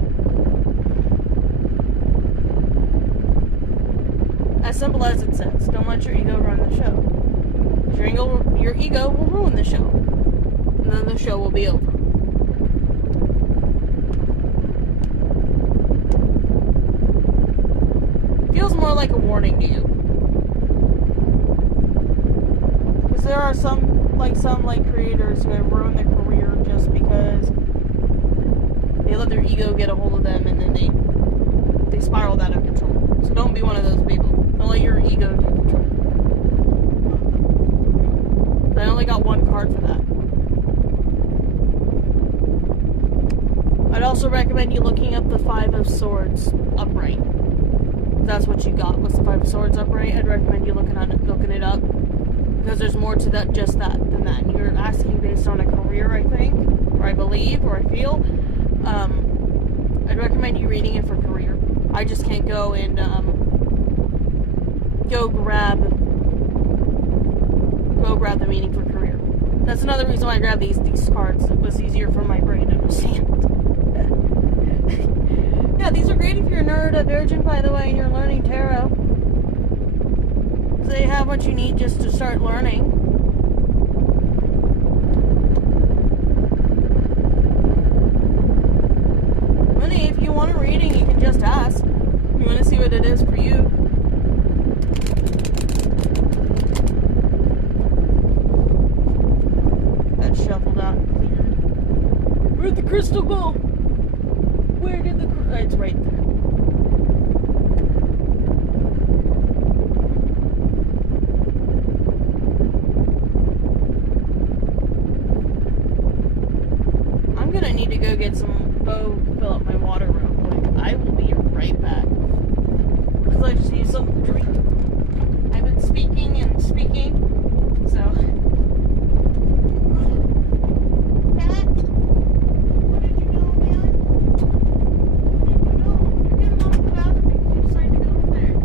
As simple as it says, don't let your ego run the show. Your ego will ruin the show. And then the show will be over. Feels more like a warning to you. Because there are some creators who have ruined their career just because they let their ego get a hold of them and then they spiraled out of control. So don't be one of those people. Don't let your ego take control. I only got one card for that. I'd also recommend you looking up the 5 of Swords upright. That's what you got, was the 5 of Swords upright. I'd recommend you looking it up. Because there's more to that, just that, than that. And you're asking based on a career, I think, or I believe, or I feel. I'd recommend you reading it for career. I just can't go and go grab the meaning for career. That's another reason why I grabbed these cards. It was easier for my brain to understand. Yeah, these are great if you're a nerd, a virgin, by the way, and you're learning tarot. They have what you need just to start learning. Honey, if you want a reading, you can just ask. You want to see what it is for you. That's shuffled out and cleared. Where'd the crystal go? Where did the crystal... It's right there. I'm gonna need to go get fill up my water real quick. I will be right back. Because I just need something to drink. I've been speaking and speaking, so... Cat? What did you do, man? What did you do? You're getting off the bathroom because you decided to go over there.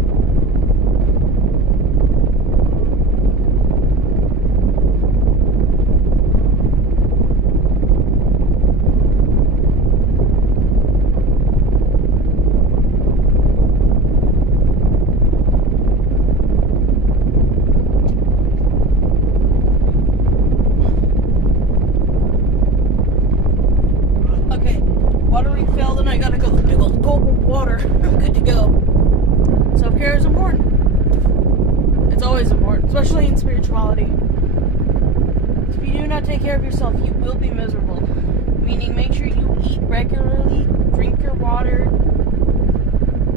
Water refilled and I got a big old gulp of water. I'm good to go. Self-care is important. It's always important, especially in spirituality. If you do not take care of yourself, you will be miserable. Meaning, make sure you eat regularly, drink your water,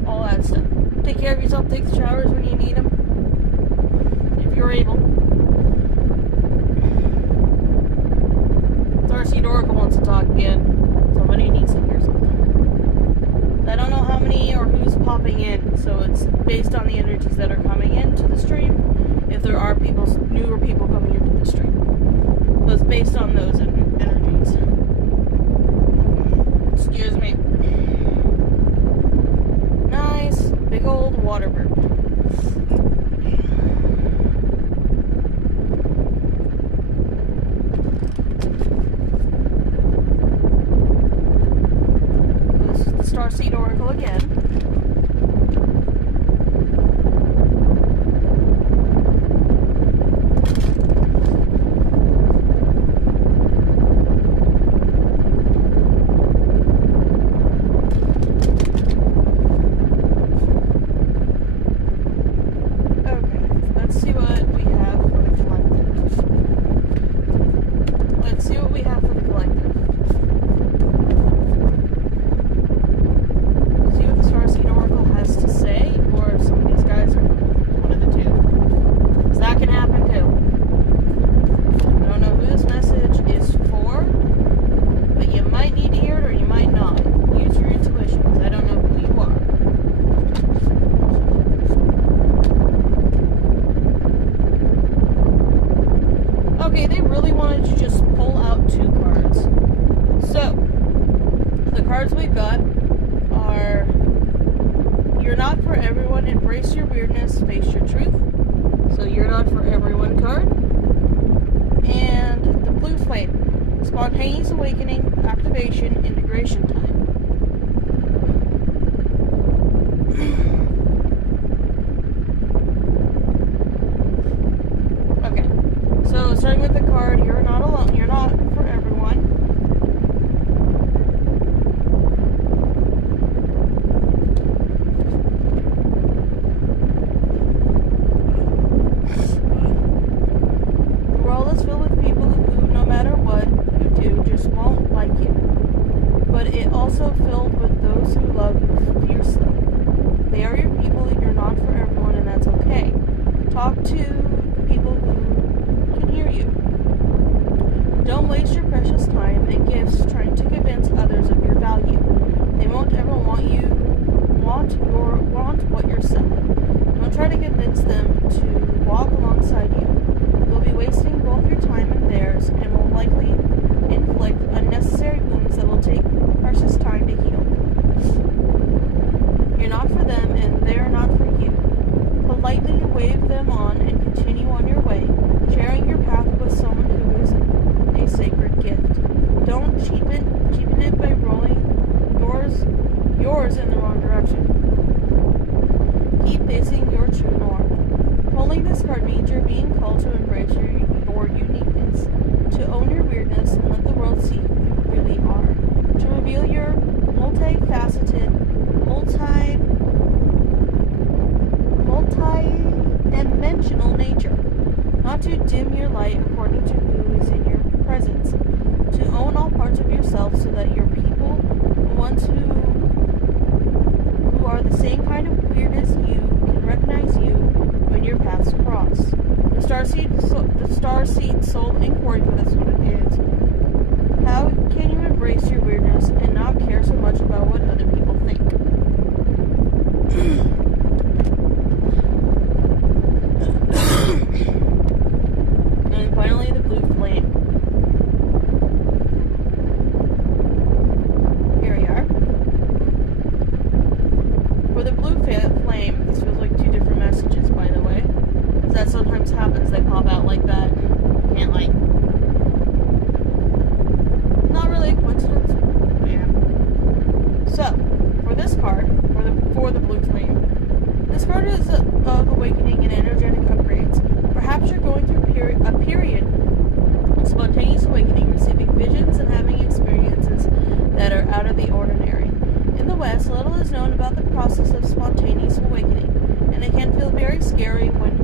all that stuff. Take care of yourself, take showers when you need them, if you're able. Starseed Oracle wants to talk again. Somebody needs to hear something. I don't know how many or who's popping in, so it's based on the energies that are coming into the stream. If there are newer people coming into the stream, so it's based on those energies. Excuse me. Nice big old water burp. Starseed Oracle again. Okay, let's see what we have for the collective. Let's see what we have for the collective. Starseed Oracle has to say, or some of these guys are one of the two. Because that can happen too. I don't know who this message is for, but you might need to hear it or you might not. Use your intuition, because I don't know who you are. Okay, they really wanted to just pull out 2 cards. So, the cards we've got are... You're not for everyone. Embrace your weirdness. Face your truth. So you're not for everyone card. And the blue flame. Spontaneous awakening, activation, integration time. Okay. So starting with the card, you're not alone. You're not for everyone. Also filled with those who love you fiercely. They are your people. You're not for everyone, and that's okay. Talk to the people who can hear you. Don't waste your precious time and gifts trying to convince others of your value. They won't ever want what you're selling. Don't try to convince them to walk alongside you. You'll be wasting both your time and theirs, and will likely inflict unnecessary wounds that will take precious time to heal. You're not for them, and they're not for you. Politely wave them on and continue on your way, sharing your path with someone who is a sacred gift. Don't cheapen it by rolling yours in the weirdness and let the world see who you really are. To reveal your multifaceted, multi-dimensional nature. Not to dim your light according to who is in your presence. To own all parts of yourself so that your people, the ones who are the same kind of weird as you, can recognize you when your paths cross. The Starseed Soul Inquiry for this one is: how can you embrace your weirdness and not care so much about what other people think? And finally, the blue flame. Here we are. For the blue flame, this feels like two different messages, by the way. Because that sometimes happens, they pop out like that. Can't, like... Not really a coincidence. Yeah. So, for this card, for the blue flame, this card is of awakening and energetic upgrades. Perhaps you're going through a period of spontaneous awakening, receiving visions and having experiences that are out of the ordinary. In the West, little is known about the process of spontaneous awakening, and it can feel very scary when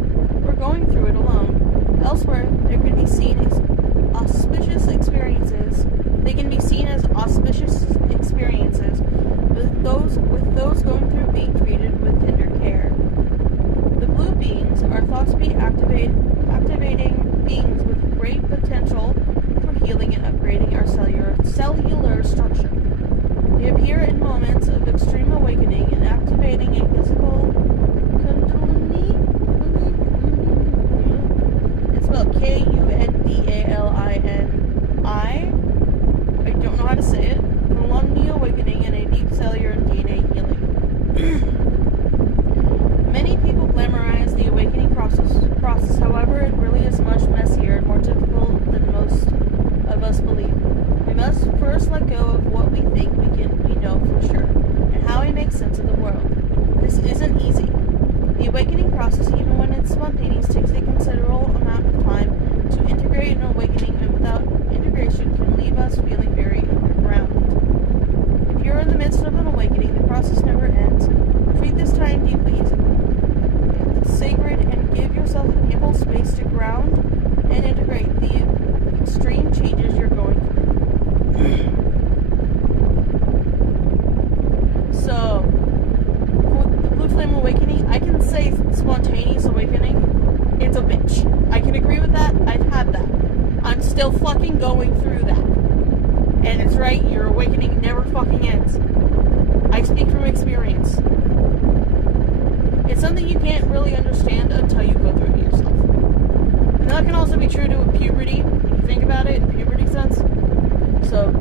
we're going through it alone. Elsewhere, there can be seen as auspicious experiences. They can be seen as auspicious experiences with those going through being treated with tender care. The blue beings are thought to be activating beings with great potential for healing and upgrading our cellular structure. They appear in moments of extreme awakening and activating a physical kundalini. It's spelled Kundalini. I don't know how to say it. Kundalini awakening and a deep cellular and DNA healing. Many people glamorize the awakening process. However, it really is much messier and more difficult than most of us believe. We must first let go of what we think we know for sure, and how we make sense of the world. This isn't easy. The awakening process, even when it's spontaneous, takes a considerable amount of time to integrate an awakening, and without integration can leave us feeling very underground. If you're in the midst of an awakening, the process never ends. Treat this time deeply sacred and give yourself ample space to ground and integrate the extreme changes you're going through. So, for the blue flame awakening, I can say spontaneous awakening, it's a bitch. I can agree with that. I've had that. I'm still fucking going through that. And it's right, your awakening never fucking ends. I speak from experience. It's something you can't really understand until you go through it yourself. And that can also be true to puberty, if you think about it in puberty sense. So,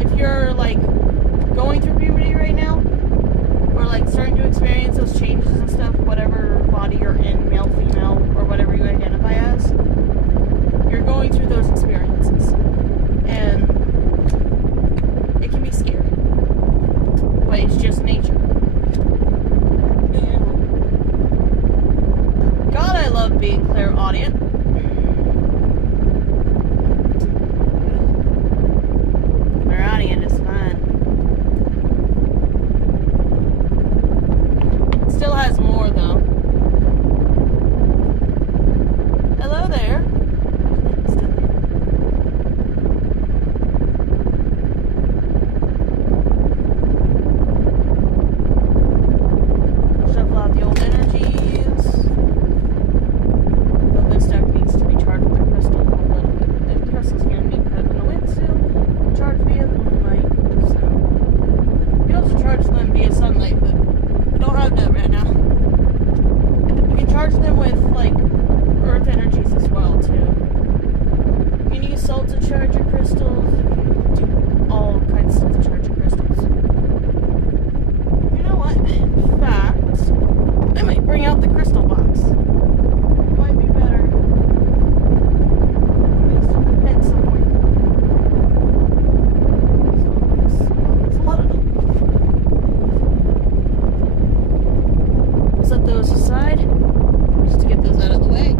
if you're, like, going through puberty right now, or, like, starting to experience those changes and stuff, whatever body you're in, male, female, or whatever you identify as, you're going through those experiences. And it can be scary. But it's just nature. God, I love being clairaudient. Clairaudient is fun. It still has more, though. Hello there. Shuffle out the old energies. The good stuff needs to be charged with the crystal. The crystals can be put in the windsill, charged via the moonlight. So you also charge them via sunlight, but we don't have that right now. You can charge them with like earth energies as well too. You can use salt to charge your crystals. You can do all kinds of stuff to charge your crystals. You know what? In fact, I might bring out the crystal box. It might be better. Next to the bed somewhere. So it's a lot of them. Set those aside, just to get those out of the way.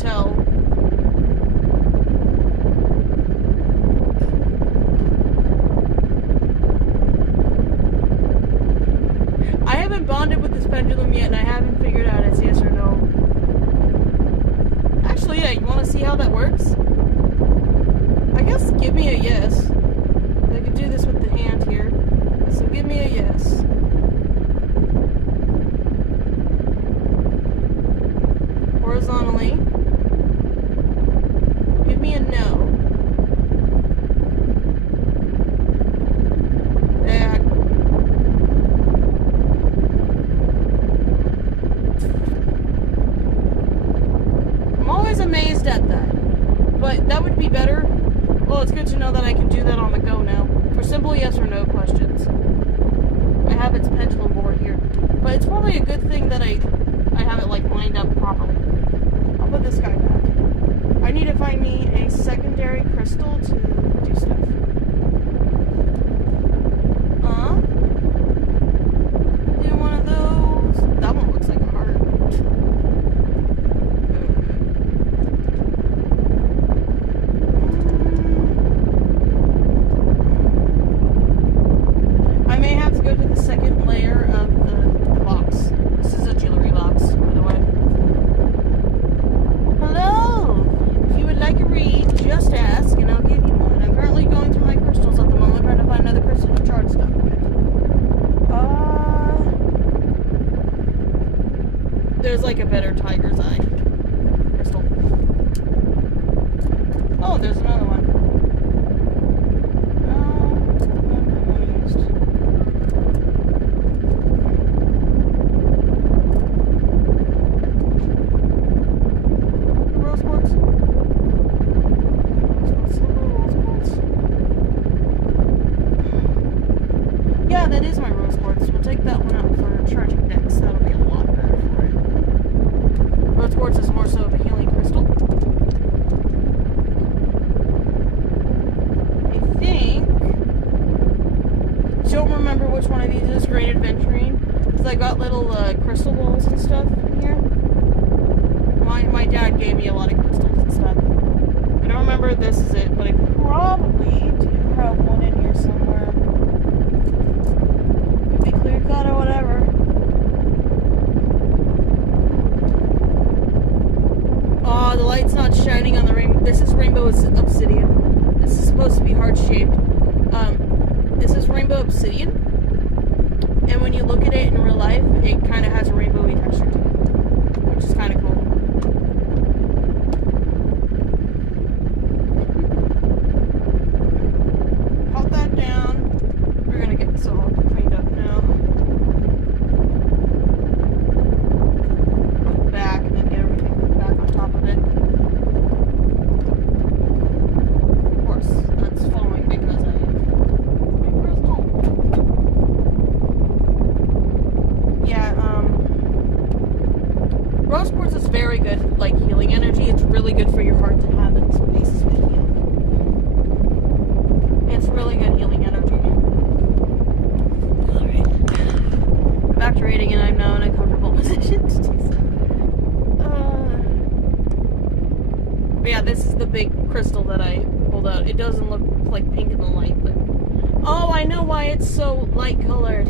tell. I haven't bonded with this pendulum yet, and I haven't figured out it's yes or no. Actually, yeah, you want to see how that works? I guess give me a yes. I can do this with the hand here. So give me a yes. Horizontally. Give me a no. That. I'm always amazed at that. But that would be better. Well, it's good to know that I can do that on the go now. For simple yes or no questions. I have its pendulum board here. But it's probably a good thing that I have it like lined up properly. I'll put this guy back. I need to find me a secondary crystal to do stuff. Do one of those. That one looks like a heart. I may have to go to the second layer of the box. This is a jewelry box, by the way. Hello! If you would like a read, just ask and I'll give you one. I'm currently going through my crystals at the moment, trying to find another crystal to charge stuff with. There's like a better tiger's eye crystal. Oh, there's another one. Yeah, that is my rose quartz. We'll take that one out for charging decks. That'll be a lot better for it. Rose quartz is more so of a healing crystal. I think. Don't remember which one of these is Great Adventuring. Because I got little crystal balls and stuff in here. My dad gave me a lot of crystals and stuff. I don't remember if this is it, but I probably do have one in here somewhere. Be clear cut or whatever. Oh, the light's not shining on the rainbow. This is rainbow obsidian. This is supposed to be heart shaped. This is rainbow obsidian. And when you look at it in real life, it kind of has a rainbowy texture to it, which is kind of cool. Pop that down. We're gonna get this all cleaned up now. Put it back and then get everything back on top of it. Of course, that's falling because I crystal. Yeah, rose quartz is very good, like healing energy. It's really good for your heart to have in space. It's really good healing energy. Alright. Back to reading, and I'm now in a comfortable position to do so. But yeah, this is the big crystal that I pulled out. It doesn't look like pink in the light, but... Oh, I know why it's so light colored.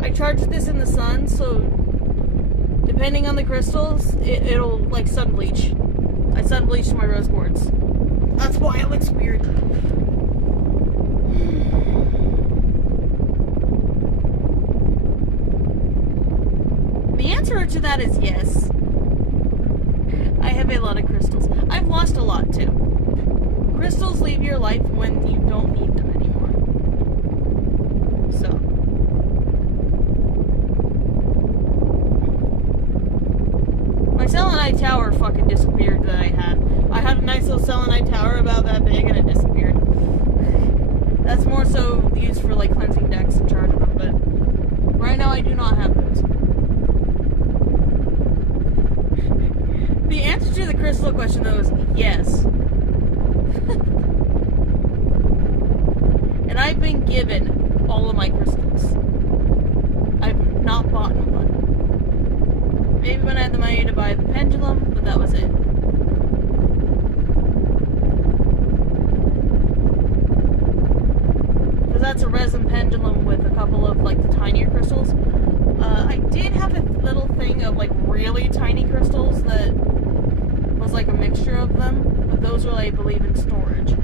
I charged this in the sun, so depending on the crystals, it'll like sun bleach. I sun bleached my rose quartz. That's why it looks weird. The answer to that is yes. I have a lot of crystals. I've lost a lot too. Crystals leave your life when you don't need them anymore. So. My selenite tower fucking disappeared that I had. I had a nice little selenite tower about that big and it disappeared. That's more so used for like cleansing decks and charging them, but right now I do not have those. The answer to the crystal question though is yes. And I've been given all of my crystals. I've not bought one. Maybe when I had the money to buy the pendulum, but that was it. that's a resin pendulum with a couple of like the tinier crystals. I did have a little thing of like really tiny crystals that was like a mixture of them, but those are, I believe, in storage.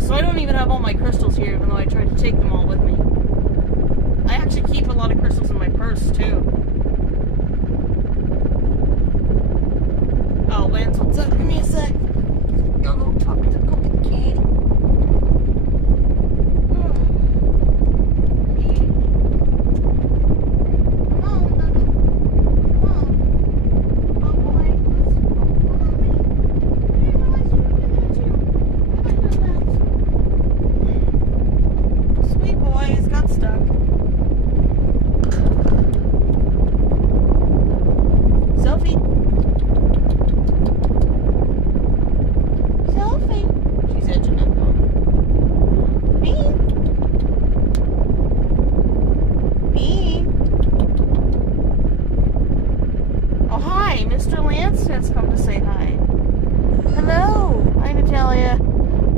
So I don't even have all my crystals here, even though I tried to take them all with me. I actually keep a lot of crystals in my purse too. Oh, Lance, what's up? Give me a sec. Go talk to the kitty.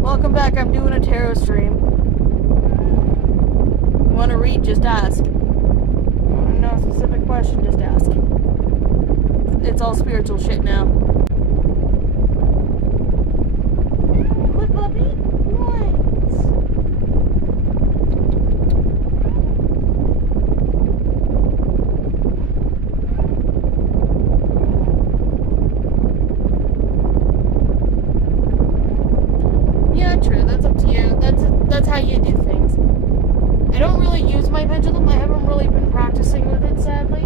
Welcome back. I'm doing a tarot stream. You want to read? Just ask. No specific question, just ask. It's all spiritual shit now. What, puppy? What? True, that's up to you. That's how you do things. I don't really use my pendulum. I haven't really been practicing with it, sadly.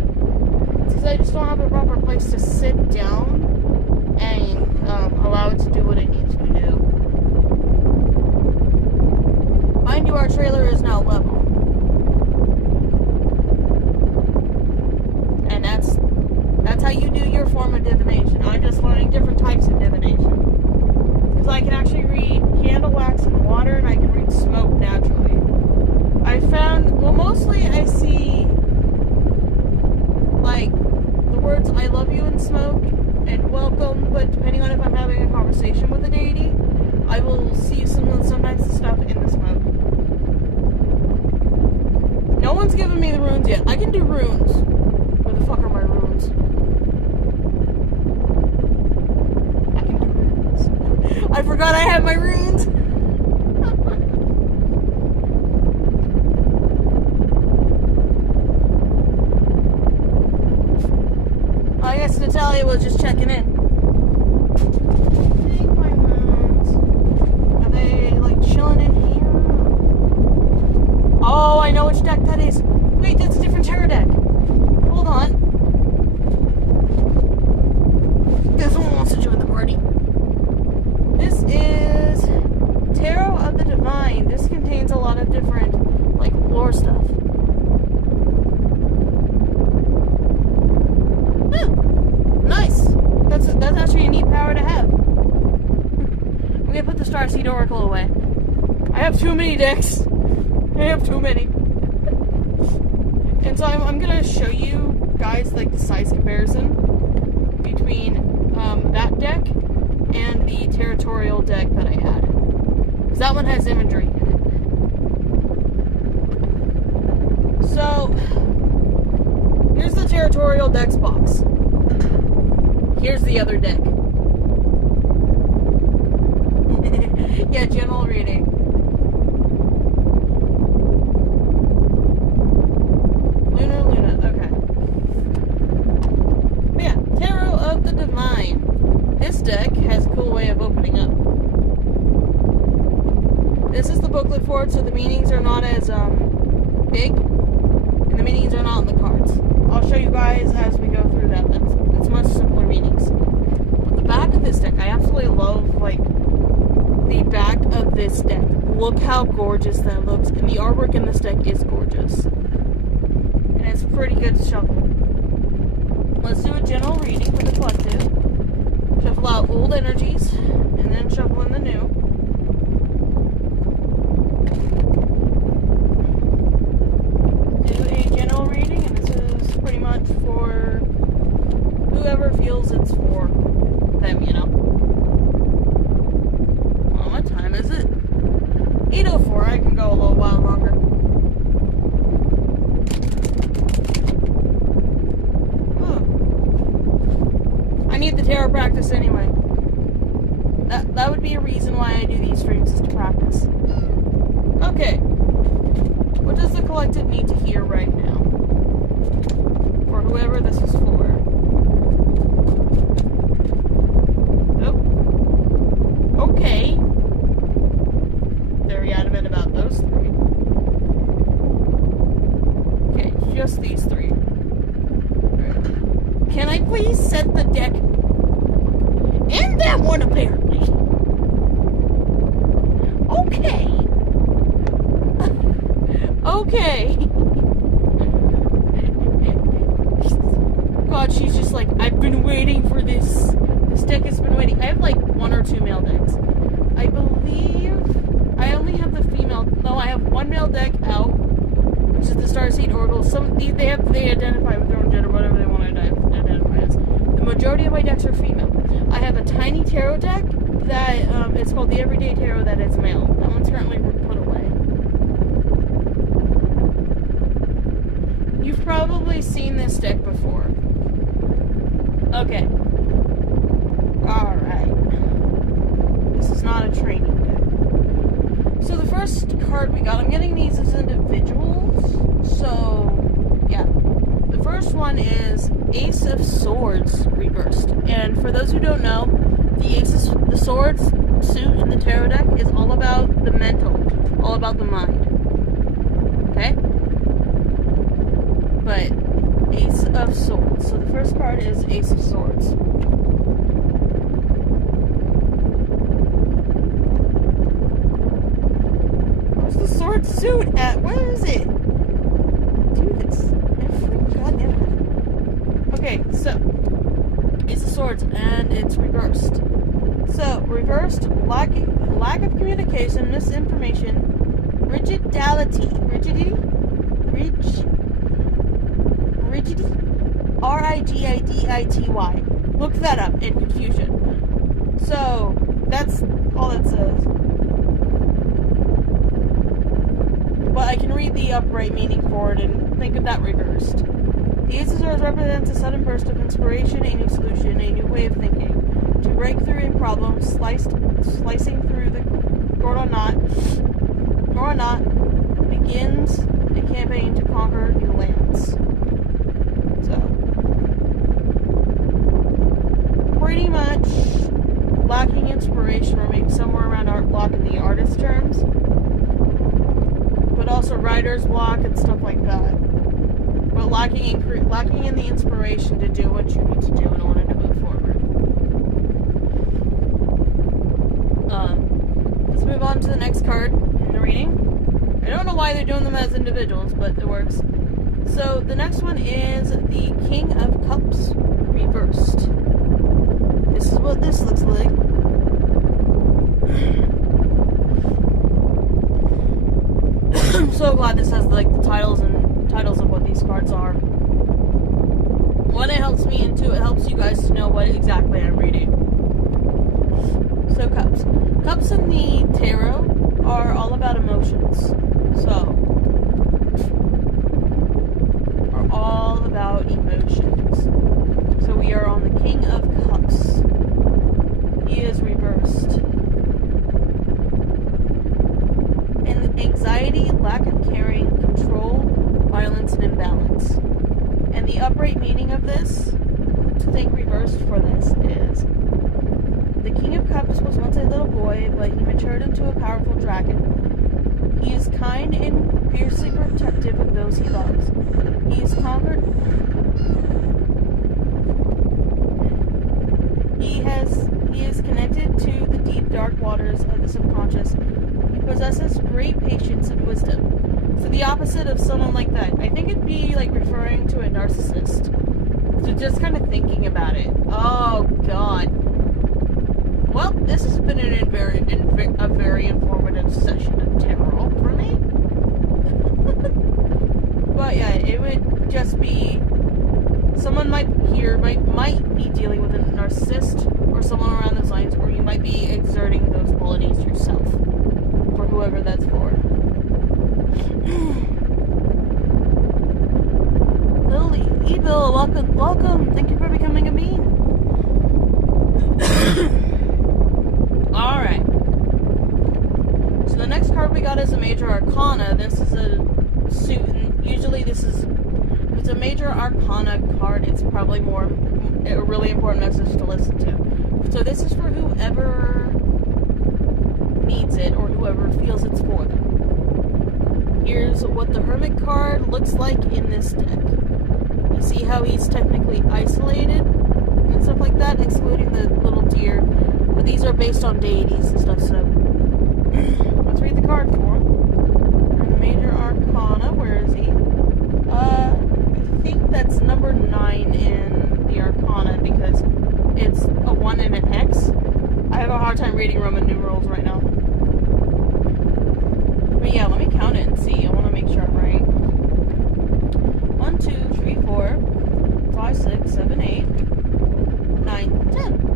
It's because I just don't have a proper place to sit down and allow it to do what it needs to do. Mind you, our trailer is now level. And that's how you do your form of divination. I'm just learning different types of divination. Because I can actually read candle wax and water, and I can read smoke naturally. I found, well, mostly I see, like, the words I love you in smoke and welcome, but depending on if I'm having a conversation with a deity, I will see sometimes the stuff in the smoke. No one's given me the runes yet. I can do runes. Where the fuck are my runes? I forgot I had my runes. I guess Natalia was just checking in. Take my runes. Are they like chilling in here? Oh, I know which deck that is. Wait, that's a different tarot deck. Hold on. This one wants to join the party. This is Tarot of the Divine. This contains a lot of different, like, lore stuff. Nice! That's actually a neat power to have. I'm gonna put the Starseed Oracle away. I have too many decks. I have too many. And so I'm gonna show you guys, like, the size comparison between that deck and the territorial deck that I had. Because that one has imagery in it. So, here's the territorial decks box. Here's the other deck. Yeah, general reading. Luna, okay. But yeah, Tarot of the Divine. This deck has a cool way of opening up. This is the booklet for it, so the meanings are not as big, and the meanings are not on the cards. I'll show you guys as we go through that. It's much simpler meanings. But the back of this deck, I absolutely love, like, the back of this deck. Look how gorgeous that looks, and the artwork in this deck is gorgeous. And it's pretty good to shuffle. Let's do a general reading for the collective. Shuffle out old energies, and then shuffle in the new. Do a general reading, and this is pretty much for whoever feels it's for them, you know. Well, what time is it? 8:04. I can go a little while longer. practice anyway. That would be a reason why I do these streams, is to practice. Okay. What does the collective need to hear right now? For whoever this is for. Oh. Okay. Very adamant about those three. Okay, just these three. Can I please set the deck? And that one, apparently. Okay. Okay. God, she's just like, I've been waiting for this. This deck has been waiting. I have like 1 or 2 male decks. I believe I only have the female. No, I have 1 male deck out, which is the Starseed Oracle. They identify with their own gender, whatever they want to identify as. The majority of my decks are female. I have a tiny tarot deck that it's called the Everyday Tarot, that is male. That one's currently put away. You've probably seen this deck before. Okay. Alright. This is not a training deck. So the first card we got, I'm getting these as individuals. So, yeah. The first one is Ace of Swords reversed. And for those who don't know, the Swords suit in the tarot deck is all about the mental, all about the mind. Okay? But Ace of Swords. So the first card is Ace of Swords. Where's the sword suit at? Where is it? Do this every goddamn time. Okay, so Ace of Swords, and it's reversed. So reversed, lack of communication, misinformation, rigidity, R-I-G-I-D-I-T-Y. Look that up in confusion. So, that's all it says. But I can read the upright meaning for it and think of that reversed. The Ace of Swords represents a sudden burst of inspiration, a new solution, a new way of thinking. To break through a problem, slicing through the Gordo knot begins a campaign to conquer new lands. So, pretty much lacking inspiration, or maybe somewhere around art block in the artist terms, but also writer's block and stuff like that. But lacking in the inspiration to do what you need to do in order to move forward. Let's move on to the next card in the reading. I don't know why they're doing them as individuals, but it works. So the next one is the King of Cups reversed. This is what this looks like. I'm so glad this has like the titles of what these cards are. One, it helps me, and two, it helps you guys to know what exactly I'm reading. So Cups. Cups in the tarot are all about emotions. So, are all about emotions. So we are on the King of Cups. He is reversed. And anxiety, lack of caring, control, violence, and imbalance. And the upright meaning of this, to think reversed for this, is the King of Cups was once a little boy, but he matured into a powerful dragon. He is kind and fiercely protective of those he loves. He is conquered. He is connected to the deep, dark waters of the subconscious. He possesses great patience and wisdom. So the opposite of someone like that. I think it'd be like referring to a narcissist. So just kind of thinking about it. Oh, God. Well, this has been a very informative session of tarot for me. But yeah, it would just be someone might be dealing with a narcissist or someone around those lines, or you might be exerting those qualities yourself for whoever that's for. Lily, Evil, welcome. Thank you for becoming a bean. that as a major arcana, this is a suit, and usually this is, if it's a major arcana card, it's probably more a really important message to listen to. So this is for whoever needs it or whoever feels it's for them. Here's what the Hermit card looks like in this deck. You see how he's technically isolated and stuff like that, excluding the little deer. But these are based on deities and stuff, so let's read the card for him. And the major arcana, where is he? I think that's number 9 in the arcana because it's a 1 and an X. I have a hard time reading Roman numerals right now. But yeah, let me count it and see. I want to make sure I'm right. 1, 2, 3, 4, 5, 6, 7, 8, 9, 10.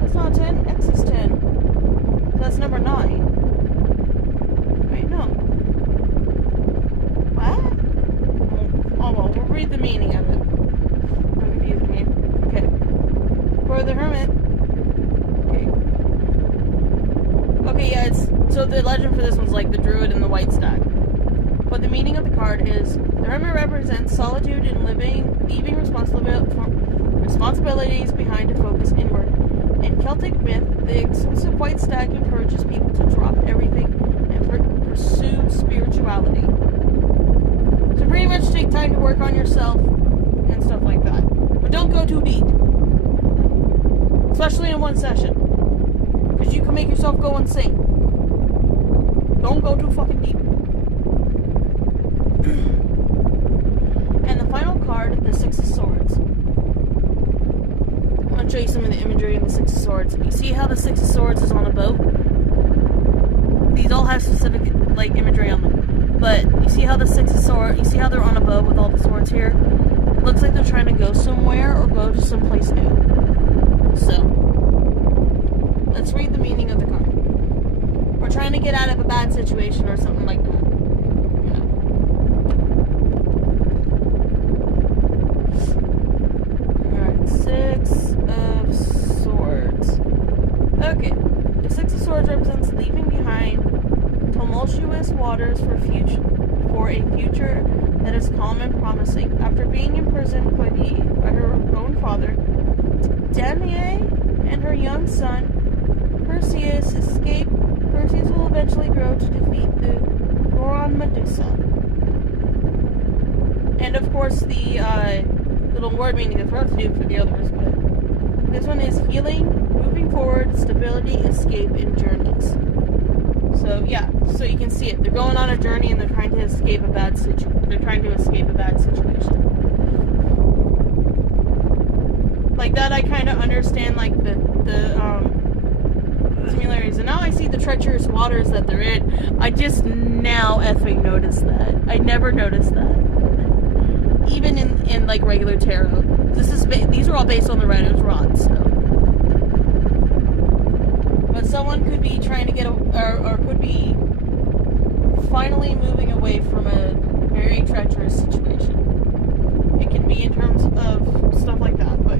That's not 10. X is 10. That's number 9. Wait, no. What? Oh, well, we'll read the meaning of it. Don't confuse me. Okay. For the Hermit. Okay, yeah, so the legend for this one's like the Druid and the White Stag. But the meaning of the card is, the Hermit represents solitude and leaving responsibilities behind to focus inward. In Celtic myth, the exclusive White Stag encourages people to drop everything and pursue spirituality. So pretty much take time to work on yourself and stuff like that. But don't go too deep. Especially in one session. Because you can make yourself go insane. Don't go too fucking deep. And the final card, the Six of Swords. I'm going to show you some of the imagery of the Six of Swords. You see how the Six of Swords is on a boat? These all have specific, like, imagery on them. But you see how the Six of Swords, you see how they're on a boat with all the swords here? It looks like they're trying to go somewhere or go to someplace new. So, let's read the meaning of the card. We're trying to get out of a bad situation or something like that. You know. Alright, Six of Swords. Okay. The Six of Swords represents leaving behind tumultuous waters for a future that is calm and promising. After being imprisoned by her own father, Danae and her young son Perseus escape. Perseus will eventually grow to defeat the Goron Medusa. And of course the little word meaning is what to do for the others, but this one is healing, moving forward, stability, escape, and journeys. So yeah, so you can see it. They're going on a journey and they're trying to escape a bad situation. Like that, I kind of understand like the similarities. And now I see the treacherous waters that they're in. I just now effing noticed that. I never noticed that. Even in like regular tarot. These are all based on the Writer's Rod, so. But someone could be trying to get or could be finally moving away from a very treacherous situation. It can be in terms of stuff like that, but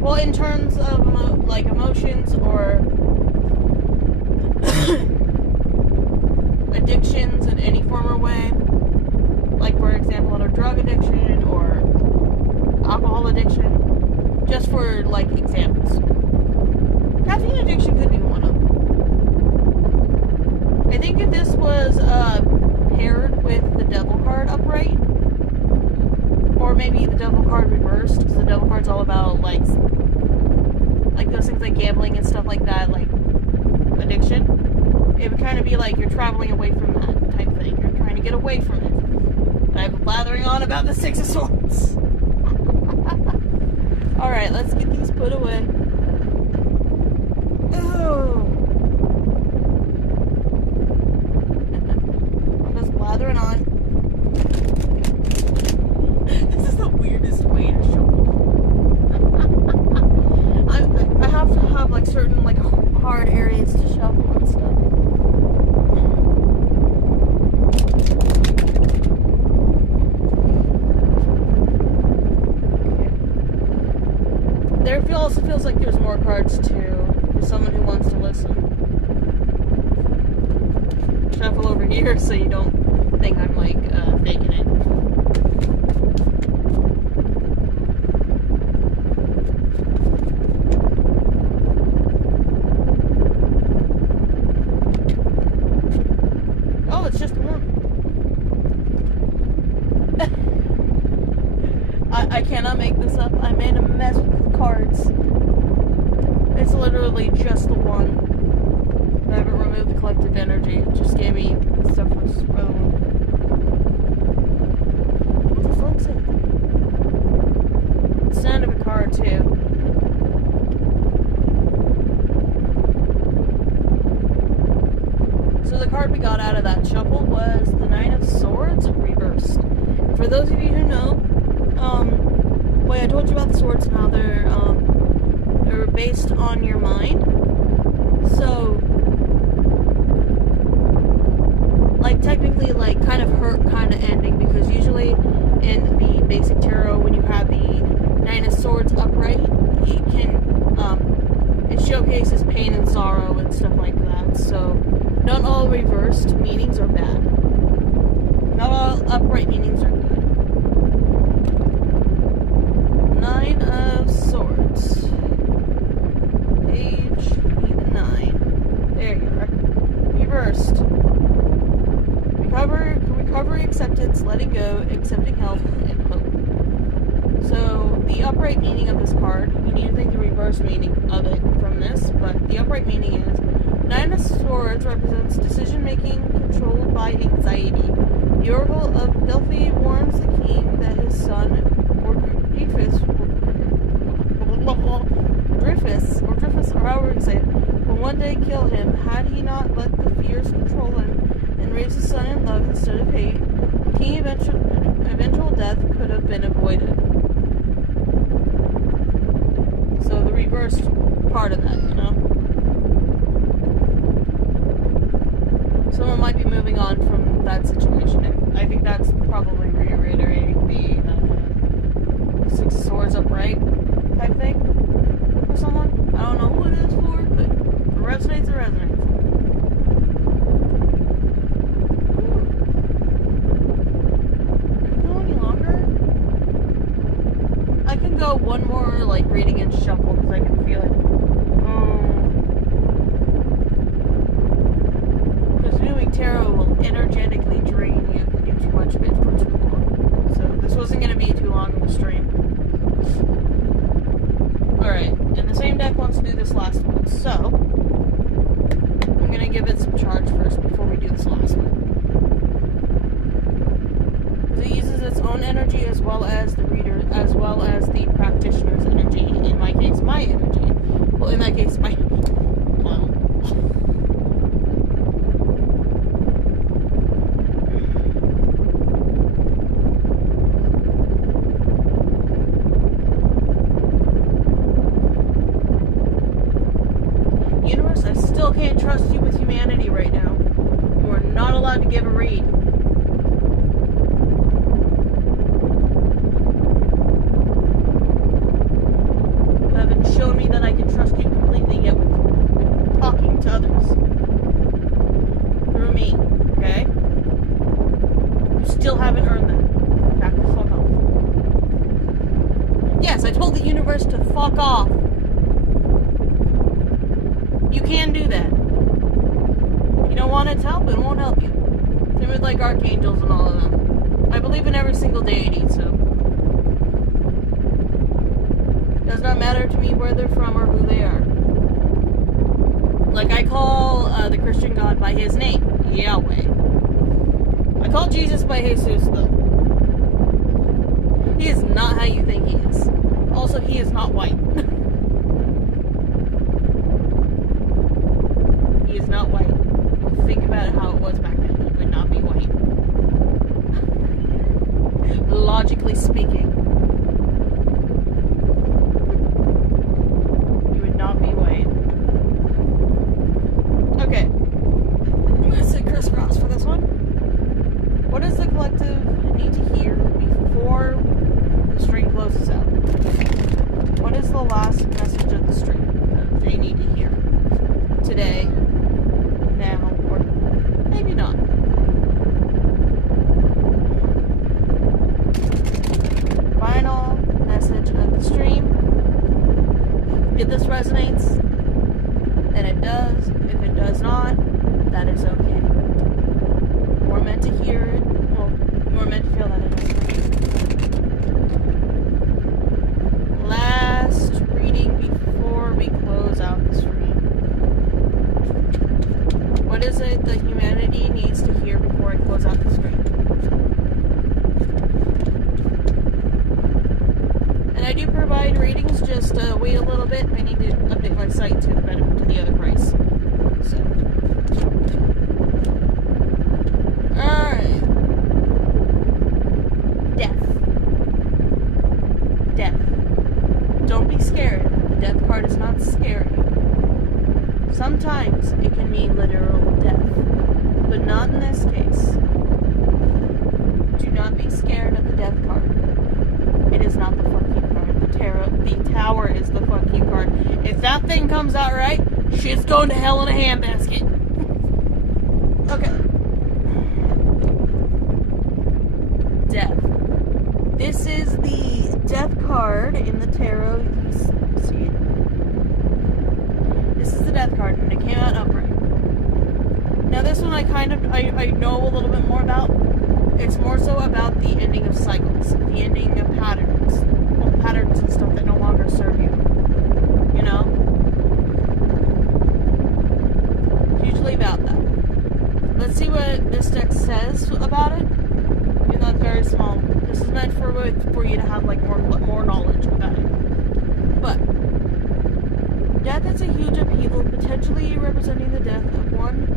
well, in terms of like emotions or addictions in any form or way, like for example, a drug addiction or alcohol addiction, just for like examples. Caffeine addiction could be one of them. I think if this was paired with the Devil card upright, or maybe the Devil card reversed, because the Devil card's all about like those things like gambling and stuff like that, like addiction. It would kind of be like you're traveling away from that type thing. You're trying to get away from it. And I've been blathering on about the Six of Swords. Alright, let's get these put away. Oh. I'm just blathering on. This is the weirdest way to shuffle. I have to have like certain like hard areas to shuffle and stuff. There also feels like there's more cards too, for someone who wants to listen. shuffle over here so you don't think I'm like faking it. Oh, it's just one. I cannot make this up. I made a mess with the cards. It's literally just the one. I haven't removed the collective energy. It just gave me stuff was wrong. What the fuck's it? It's the end of a card too. So the card we got out of that shuffle was the Nine of Swords reversed. For those of you who know, wait, I told you about the swords and how they're based on your mind. So, like, technically, like, kind of hurt, kind of ending, because usually in the basic tarot, when you have the Nine of Swords upright, it can, it showcases pain and sorrow and stuff like that. So, not all reversed meanings are bad. Not all upright meanings are good. Nine of Swords. Page 9. There you are. Reversed. Recovery, acceptance, letting go, accepting help, and hope. So, the upright meaning of this card, you need to think the reverse meaning of it from this, but the upright meaning is, Nine of Swords represents decision-making controlled by anxiety. The Oracle of Delphi warns the king that his son, Dreyfus, or however you say it, will one day kill him. Had he not let the fears control him and raised his son in love instead of hate, the king's eventual death could have been avoided. So the reversed part of that, you know? Someone might be moving on from that situation, and I think that's probably reiterating the Six of Swords upright type thing for someone. I don't know who it is for, but if it resonates, it resonates. Can we go any longer? I can go one more, like, reading and shuffle, because I can feel it. Because doing tarot will energetically drain you if you do too much of it for too long. So this wasn't going to be too long of a stream. Alright, and the same deck wants to do this last one, so I'm going to give it some charge first before we do this last one. Because it uses its own energy as well as the reader, as well as the practitioner's energy. In my case, my energy. Well, in that case, my... Well... Universe, I still can't trust you with humanity right now. You are not allowed to give a read. You haven't shown me that I can trust you completely yet with talking to others. Through me, okay? You still haven't earned that. Back the fuck off. Yes, I told the universe to fuck off. You can do that. If you don't want its help, it won't help you. Same with like archangels and all of them. I believe in every single deity, so it does not matter to me where they're from or who they are. Like I call the Christian God by his name, Yahweh. I call Jesus by Jesus, though. He is not how you think he is. Also, he is not white. He is not white. Think about it how it was back then. He would not be white. Logically speaking. He would not be white. Okay. I'm going to sit crisscross for this one. What does the collective need to hear before the stream closes out? What is the last message of the stream that they need to hear? Today, now, or maybe not. just wait a little bit. I need to update my site to the other price. So, alright. Death. Don't be scared. The death card is not scary. Sometimes it can mean literal death, but not in this case. Do not be scared of the death card. It is not the fucking card. The tower is the fucking card. If that thing comes out right, shit's going to hell in a handbasket. Okay. Death. This is the death card in the tarot. You see it? This is the death card, and it came out upright. Now this one I know a little bit more about. It's more so about the ending of cycles, the ending of patterns. Well, patterns and stuff that no longer serve you. You know? It's usually about that. Let's see what this deck says about it. Even though it's very small. This is meant for you to have like more knowledge about it. But death is a huge upheaval, potentially representing the death of one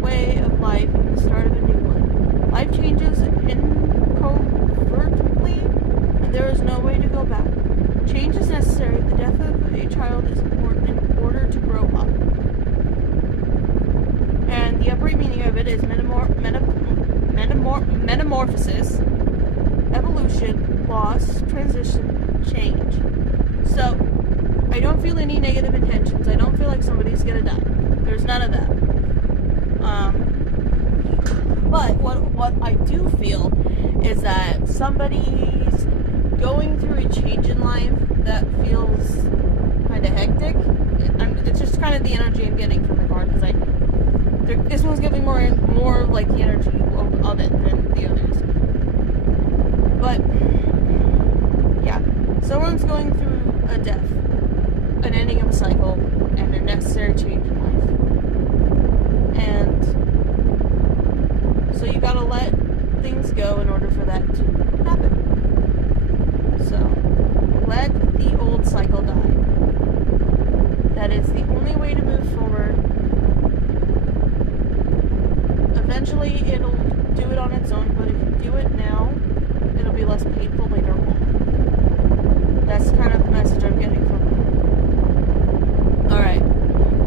way of life and the start of a new one. Life changes incovertibly, and there is no way to go back. Change is necessary. The death of a child is important in order to grow up. And the upright meaning of it is metamorphosis, evolution, loss, transition, change. So, I don't feel any negative intentions. I don't feel like somebody's gonna die. There's none of that. But what I do feel is that somebody's going through a change in life that feels kind of hectic. It's just kind of the energy I'm getting from the card, because this one's giving more like the energy of it than the others. But yeah, someone's going through a death, an ending of a cycle, and a necessary change in life. And so you gotta let things go in order for that to happen. So let the old cycle die. That is the only way to move forward. Eventually it'll do it on its own, but if you do it now, it'll be less painful later on. That's kind of the message I'm getting from it. Alright,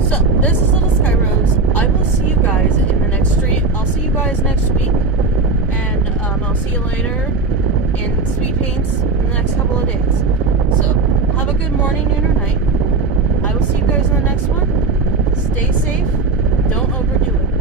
so this is Little Sky Rose. I will see you guys in the next stream. I'll see you guys next week, and I'll see you later in Speed Paints in the next couple of days. So, have a good morning, noon, or night. I will see you guys in the next one. Stay safe. Don't overdo it.